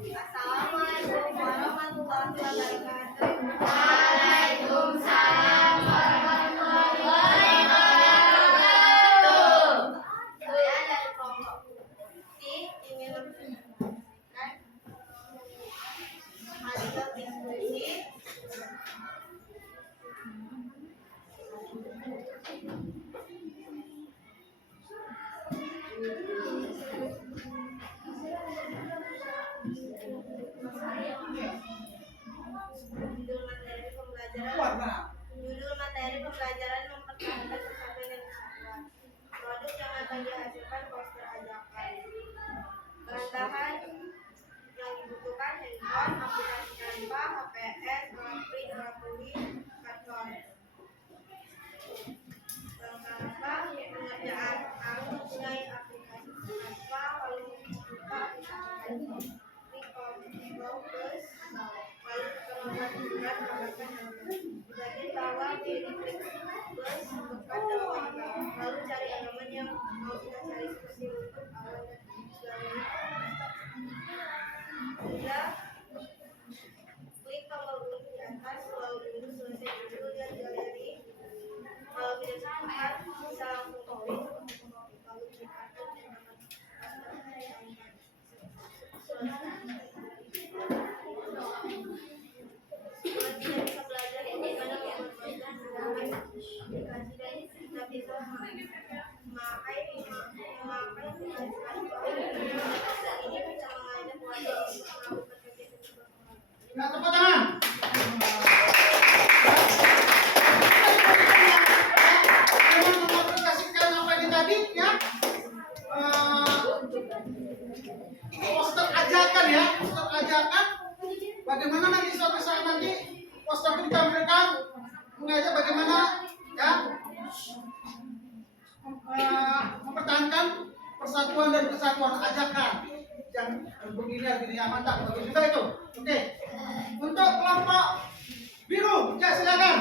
Assalamualaikum warahmatullahi wabarakatuh. Waalaikumsalam warahmatullahi wabarakatuh. Saya dari kelompok putih ingin mempresentasikan hasil diskusi judul materi pembelajaran mempertahankan persatuan dan kesatuan. Produk yang akan dihasilkan poster ajakan. Bahan-bahan yang dibutuhkan handphone, aplikasi Canva, HPS, alat print, alat tulis, karton. Langkah-langkah pengerjaan harus memulai aplikasi Canva, lalu membuka aplikasi Canva. Klik Focus, lalu tekan bulan tambahkan nama. Di bagian bawah pilih klik plus tekan tambahkan, lalu cari elemen yang mau kita cari seperti untuk awal dan galeri. Sudah, klik tombol gunung di atas, lalu tunggu selesai dulu lihat galeri. Kalau tidak sempat, bisa langsung copy, lalu klik atur dan akan Kalau tidak bisa belajar bagaimana membuat konten menggunakan aplikasi dan kita bisa memakai aplikasi ini bisa mengajak warga untuk melakukan kegiatan bersama. Nah, tepuk tangan. Dengan mengaplikasikan apa ini tadi ya, poster ajakan ya, poster ajakan. Bagaimana nanti suatu saat nanti poster itu ditampilkan mengajak bagaimana ya mempertahankan persatuan dan kesatuan ajakan yang begini ya, mantap, bagus juga itu. Oke, untuk kelompok biru ya silakan.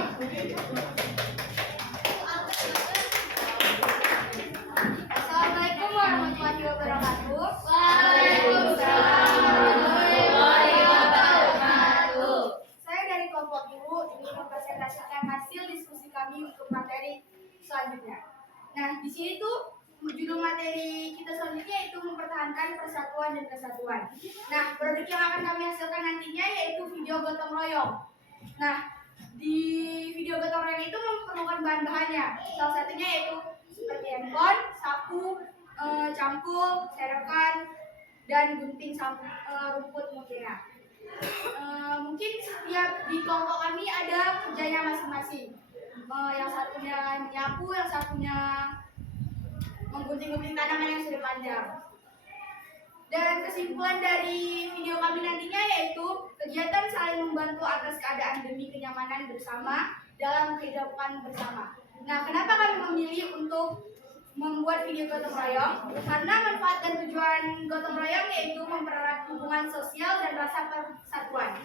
Assalamualaikum warahmatullahi wabarakatuh. Waalaikumsalam warahmatullahi wabarakatuh. Saya dari kelompok biru ingin mempresentasikan hasil diskusi kami untuk materi selanjutnya. Nah, di sini tuh judul materi kita selanjutnya yaitu mempertahankan persatuan dan kesatuan. Nah, produk yang akan kami hasilkan nantinya yaitu video gotong royong. Nah, di video gotong royong itu memerlukan bahan-bahannya. Salah satunya yaitu seperti handphone, sapu, cangkul, serokan, dan gunting rumput mutiara. Mungkin setiap di kelompok kami ada kerjanya masing-masing. Yang satunya menyapu, yang satunya menggunting-gunting tanaman yang sudah panjang. Dan kesimpulan dari video kami nantinya yaitu kegiatan saling membantu atas keadaan demi kenyamanan bersama dalam kehidupan bersama. Nah, kenapa kami memilih untuk membuat video gotong royong? Karena manfaat dan tujuan gotong royong yaitu mempererat hubungan sosial dan rasa persatuan.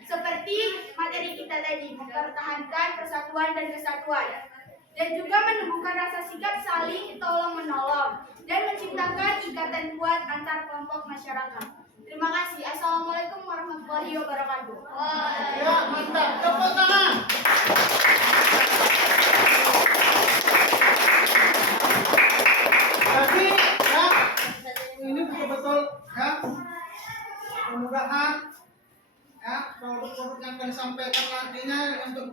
Seperti materi kita tadi, mempertahankan persatuan dan kesatuan. Dan juga menumbuhkan rasa sikap saling tolong-menolong dan menciptakan ikatan kuat antar kelompok masyarakat. Terima kasih. Assalamualaikum warahmatullahi wabarakatuh. Ya, mantap. Tepuk tangan. Jadi ya, ini betul-betul ya, mudah-mudahan ya produk-produk yang akan disampaikan nantinya untuk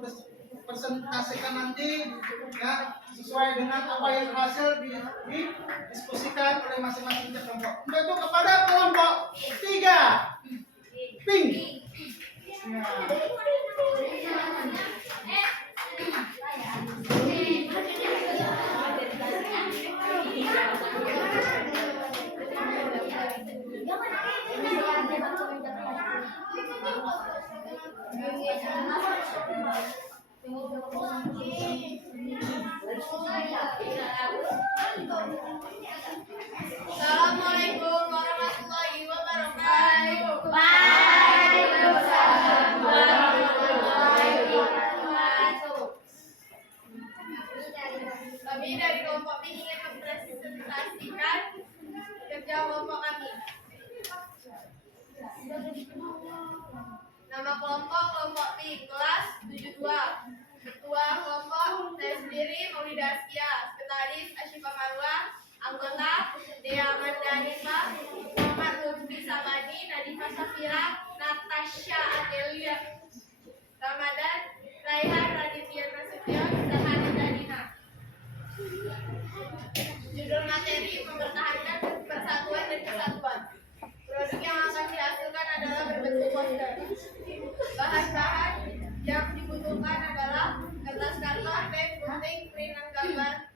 presentasikan nanti ya sesuai dengan apa yang berhasil didiskusikan oleh masing-masing kelompok. Untuk itu kepada kelompok 3 pink. Ya. Assalamualaikum warahmatullahi wabarakatuh. Waalaikumsalam warahmatullahi wabarakatuh. Kami dari kelompok B ingin mempresentasikan kerja kelompok kami. Nama kelompok B, kelas 72. Ketua kelompok saya sendiri Maulida Askia, sekretaris Asyifa Marwa, anggota Dea Mandanita, Muhammad Lutfi Samadi, Nadifa Safira, Natasha Adelia, Ramadan, Raihan Raditya Nasution, Zahari Danina. Judul materi mempertahankan persatuan dan kesatuan. Produk yang akan dihasilkan adalah berbentuk poster. Bahan-bahan yang dibutuhkan adalah kertas karton, teh, gunting, printan gambar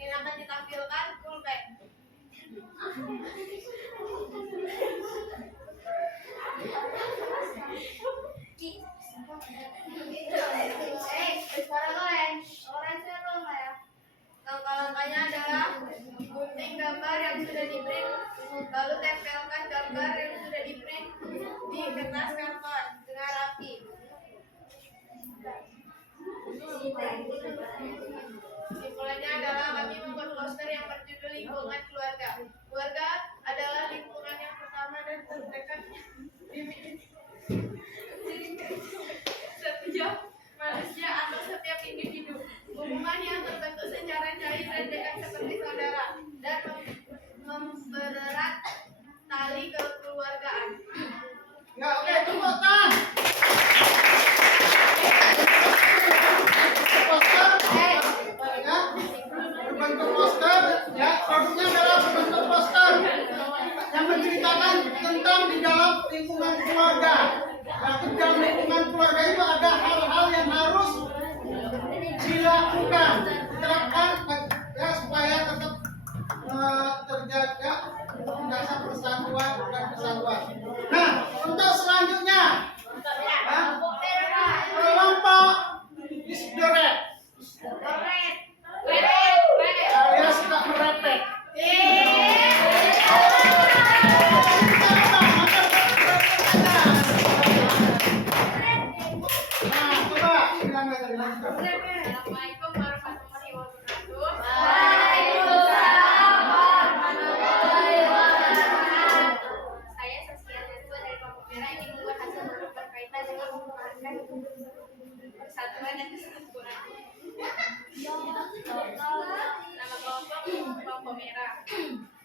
yang akan ditampilkan pulpen. Langkah-langkahnya adalah gunting gambar yang sudah di-print, lalu tempelkan gambar yang sudah di-print di kertas karton dengan rapi. Kesimpulannya adalah kami membuat poster yang berjudul lingkungan keluarga. Keluarga adalah lingkungan yang pertama dan terdekat setiap manusia atau setiap individu. Hubungan yang terbentuk secara cair dan dekat seperti saudara dan mempererat tali kekeluargaan. Ya, oke, tepuk tangan. Poster, ya, berbentuk poster, ya, produknya adalah berbentuk poster yang menceritakan tentang di dalam lingkungan keluarga. Nah, dengan mempertahankan persatuan dan kesatuan. Nama kelompok kelompok merah.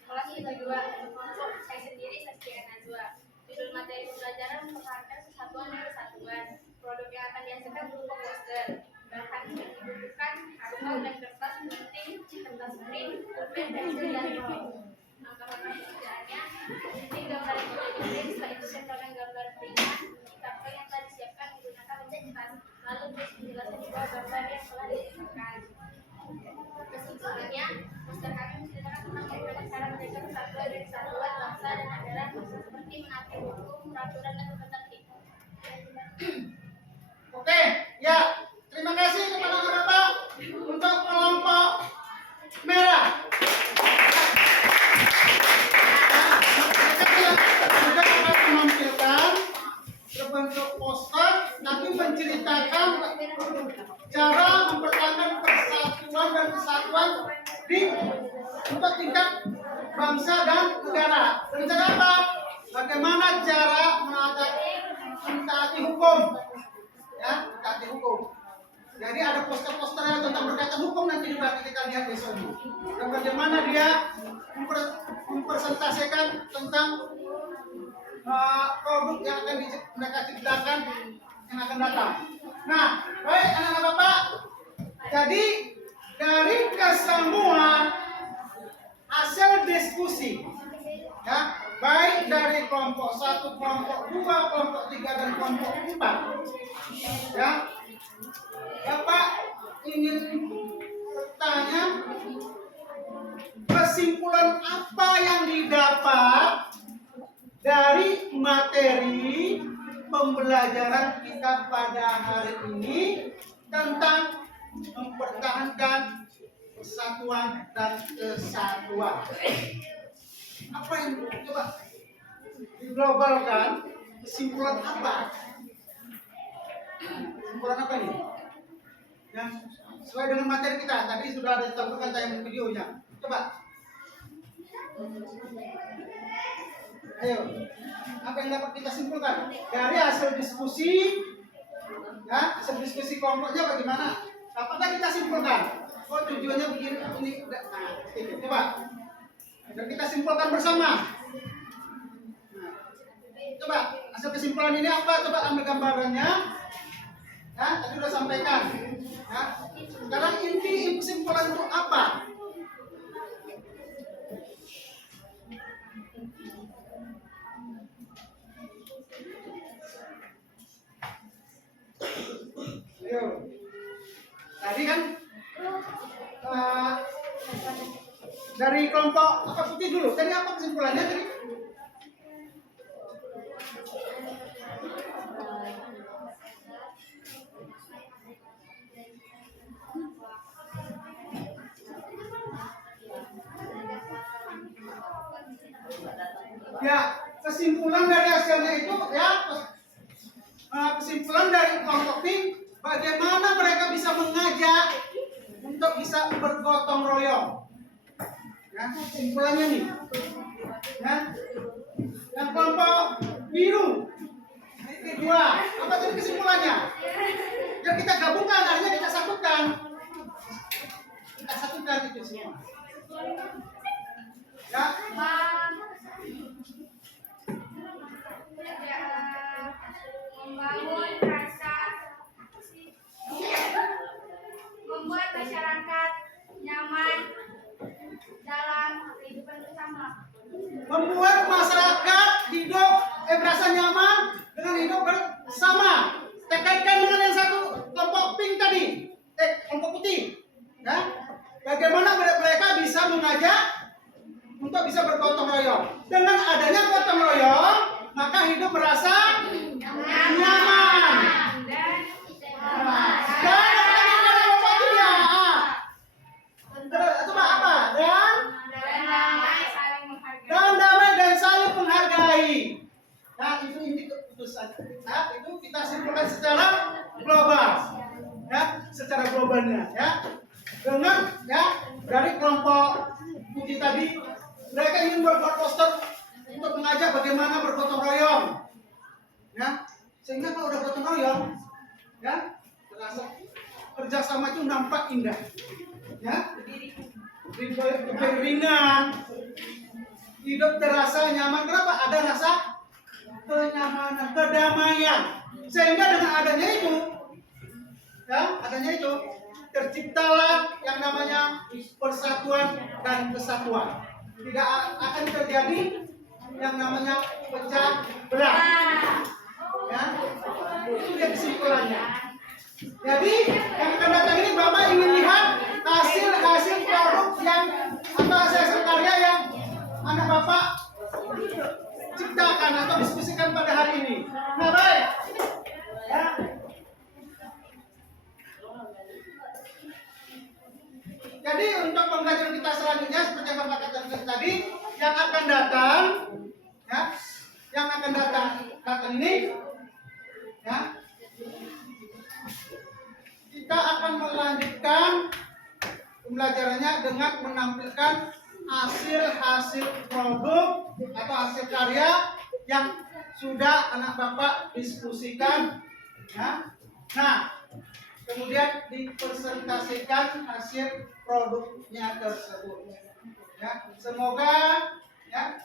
Kelas 72 kelompok saya sendiri Saskia Najwa. Judul materi pembelajaran mempertahankan kesatuan dan kesatuan. Produk yang akan dihasilkan berupa poster. Bahan yang dibutuhkan karton dan kertas penting, kertas print, pulpen, pensil, dan rol. Langkah-langkah pekerjaannya: bikin gambar yang boleh di-print, setelah itu tempelkan gambar printan di karton yang telah disiapkan menggunakan lem cetak. Lalu tulis penjelasan di bawah gambar yang telah ditentukan. Kesimpulannya, poster kami menceritakan tentang bagaimana cara menjaga persatuan dan kesatuan bangsa dan negara seperti menaati hukum, peraturan, dan tata tertib. Oke, ya. Terima kasih kepada Bapak untuk kelompok merah. Mereka akan menampilkan berbentuk poster, tapi menceritakan cara mempertahankan persatuan dan kesatuan untuk tingkat bangsa dan negara. Rencana apa? Bagaimana cara mentaati hukum? Ya, mentaati hukum. Jadi ada poster-posternya tentang berkaitan hukum, nanti juga kita lihat besok. Dan bagaimana dia mempresentasikan tentang produk yang akan mereka ciptakan yang akan datang. Nah, baik anak-anak Bapak. Jadi dari kesemua hasil diskusi, ya, baik dari kelompok 1, kelompok 2, kelompok 3, dan kelompok 4, ya, Bapak ingin bertanya kesimpulan apa yang didapat dari materi pembelajaran kita pada hari ini tentang mempertahankan persatuan dan kesatuan. Apa yang coba diglobalkan? Kesimpulan apa? Kesimpulan apa nih? Yang sesuai dengan materi kita tadi sudah ada ditampilkan tayangan videonya. Coba. Ayo, apa yang dapat kita simpulkan dari hasil diskusi? Ya, hasil diskusi kelompoknya bagaimana? Apakah kita simpulkan? Oh, tujuannya begini, ini. Nah, itu coba. Dan kita simpulkan bersama. Nah, coba hasil kesimpulan ini apa? Coba ambil gambarannya. Ya, tadi sudah sampaikan. Ya, sekarang inti kesimpulan itu apa? Ayo. Tadi kan dari kelompok apa putih dulu. Tadi apa kesimpulannya tadi? Ya, kesimpulan dari hasilnya itu ya, kesimpulan dari kelompok tim, bagaimana mereka bisa mengajak untuk bisa bergotong royong. Ya, kesimpulannya nih. Ya. Yang kelompok biru, titik 2, apa tadi kesimpulannya? Ya kita gabungkan, artinya kita satukan. Kita satukan itu semua. Ya. Membangun rasa membuat masyarakat nyaman dalam kehidupan bersama. Membuat masyarakat hidup merasa nyaman dengan hidup bersama. Terkaitkan dengan yang satu kelompok pink tadi, kelompok putih. Ya, bagaimana mereka bisa mengajak untuk bisa bergotong royong. Dengan adanya gotong royong, maka hidup merasa nyaman. Coba apa? Dan damai dan saling menghargai. Nah, itu inti keputusan. Nah, itu kita simpulkan secara global. Ya, secara globalnya ya. Dengan ya dari kelompok putih tadi, mereka ingin membuat poster untuk mengajak bagaimana bergotong royong. Ya, Sehingga kalau udah gotong royong, ya, terasa kerjasama itu nampak indah, ya, lebih ringan, hidup terasa nyaman. Kenapa? Ada rasa kenyamanan, kedamaian. Sehingga dengan adanya itu, ya, terciptalah yang namanya persatuan dan kesatuan. Tidak akan terjadi yang namanya pecah belah. Ya, itu dia kesimpulannya. Jadi yang akan datang ini Bapak ingin lihat hasil produk yang atau hasil karya yang anak Bapak ciptakan atau diskusikan pada hari ini. Nah, baik. Ya. Jadi untuk pembelajaran kita selanjutnya seperti yang Bapak katakan tadi, yang akan datang, ya, yang akan datang ini, ya, kita akan melanjutkan pembelajarannya dengan menampilkan hasil produk atau hasil karya yang sudah anak Bapak diskusikan, ya. Nah, kemudian dipresentasikan hasil produknya tersebut. Ya, semoga, ya,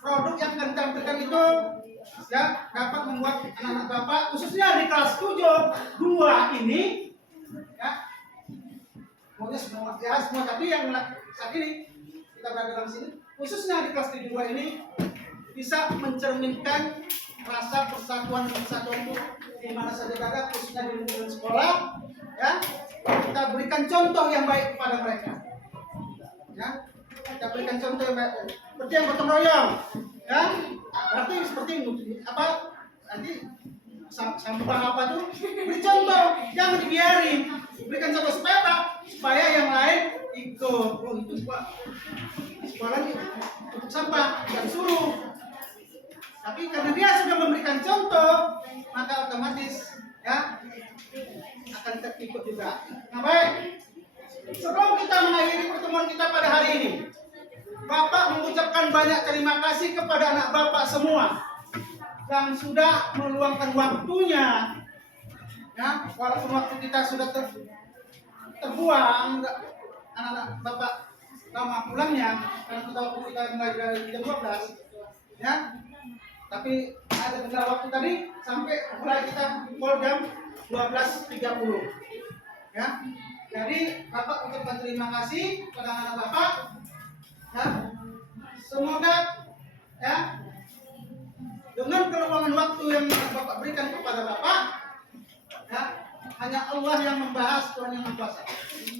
produk yang akan ditampilkan itu, ya, dapat membuat anak-anak Bapak khususnya di kelas 7-2 ini, ya, maunya semua, ya, semua, tapi yang saat ini kita berada dalam sini, khususnya di kelas 7-2 ini bisa mencerminkan rasa persatuan dan kesatuan itu di mana saja berada, khususnya di lingkungan sekolah, ya. Kita berikan contoh yang baik kepada mereka, ya. Kita berikan contoh yang baik, seperti yang gotong royong, ya. Berarti seperti apa? Nanti sampah apa tuh? Beri contoh, jangan dibiarin. Berikan contoh supaya apa? Supaya yang lain ikut. Oh itu sekolah untuk sampah, jangan suruh. Tapi karena dia sudah memberikan contoh, maka otomatis, ya, akan terikut juga. Nah, baik. Sebelum kita mengakhiri pertemuan kita pada hari ini, Bapak mengucapkan banyak terima kasih kepada anak Bapak semua yang sudah meluangkan waktunya, ya, walaupun waktu kita sudah terbuang, anak-anak Bapak lama pulangnya, karena kita waktu kita mulai dari jam 12, ya. Tapi ada kendala waktu tadi sampai mulai kita jam 12.30, ya. Jadi Bapak ucapkan terima kasih kepada anak Bapak, ya. Semoga, ya, dengan keluangan waktu yang Bapak berikan kepada Bapak, ya, hanya Allah yang membahas, Tuhan yang membuasa.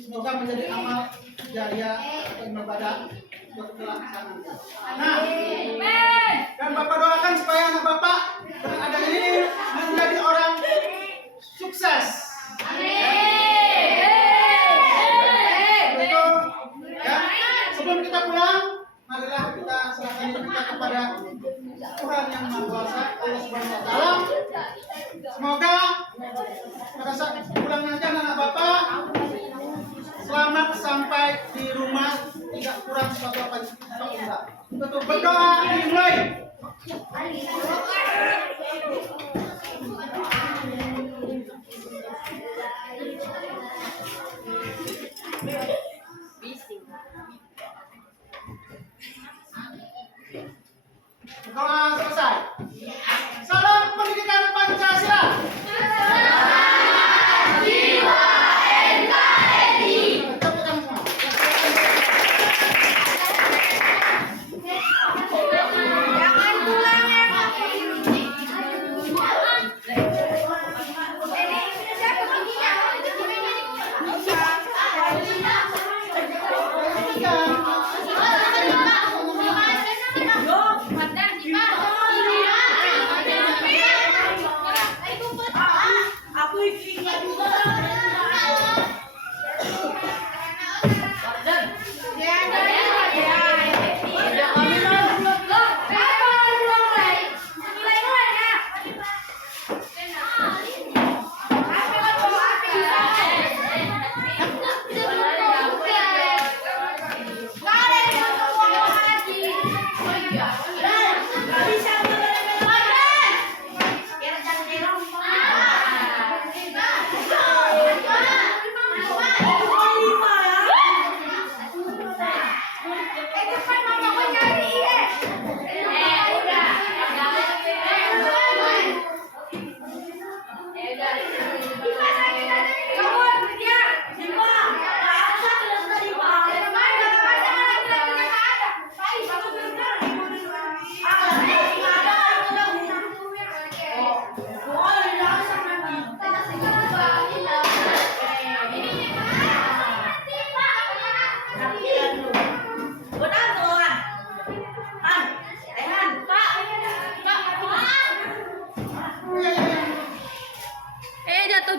Semoga menjadi amal jariah atau ibadah untuk pelaksanaan. Nah, dan Bapak doakan supaya anak Bapak dengan adanya ini menjadi orang sukses. Itu, ya. Sebelum kita pulang, marilah kita serahkan diri kita kepada Tuhan yang Maha Kuasa, Allah Subhanahu wa Ta'ala. Semoga pada saat pulang nanti anak Bapak selamat sampai di rumah, tidak kurang suatu apa juga. Untuk berdoa dimulai. Doa selesai. Salam pendidikan Pancasila.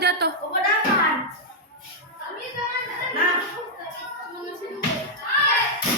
jatuh. Kepedangan.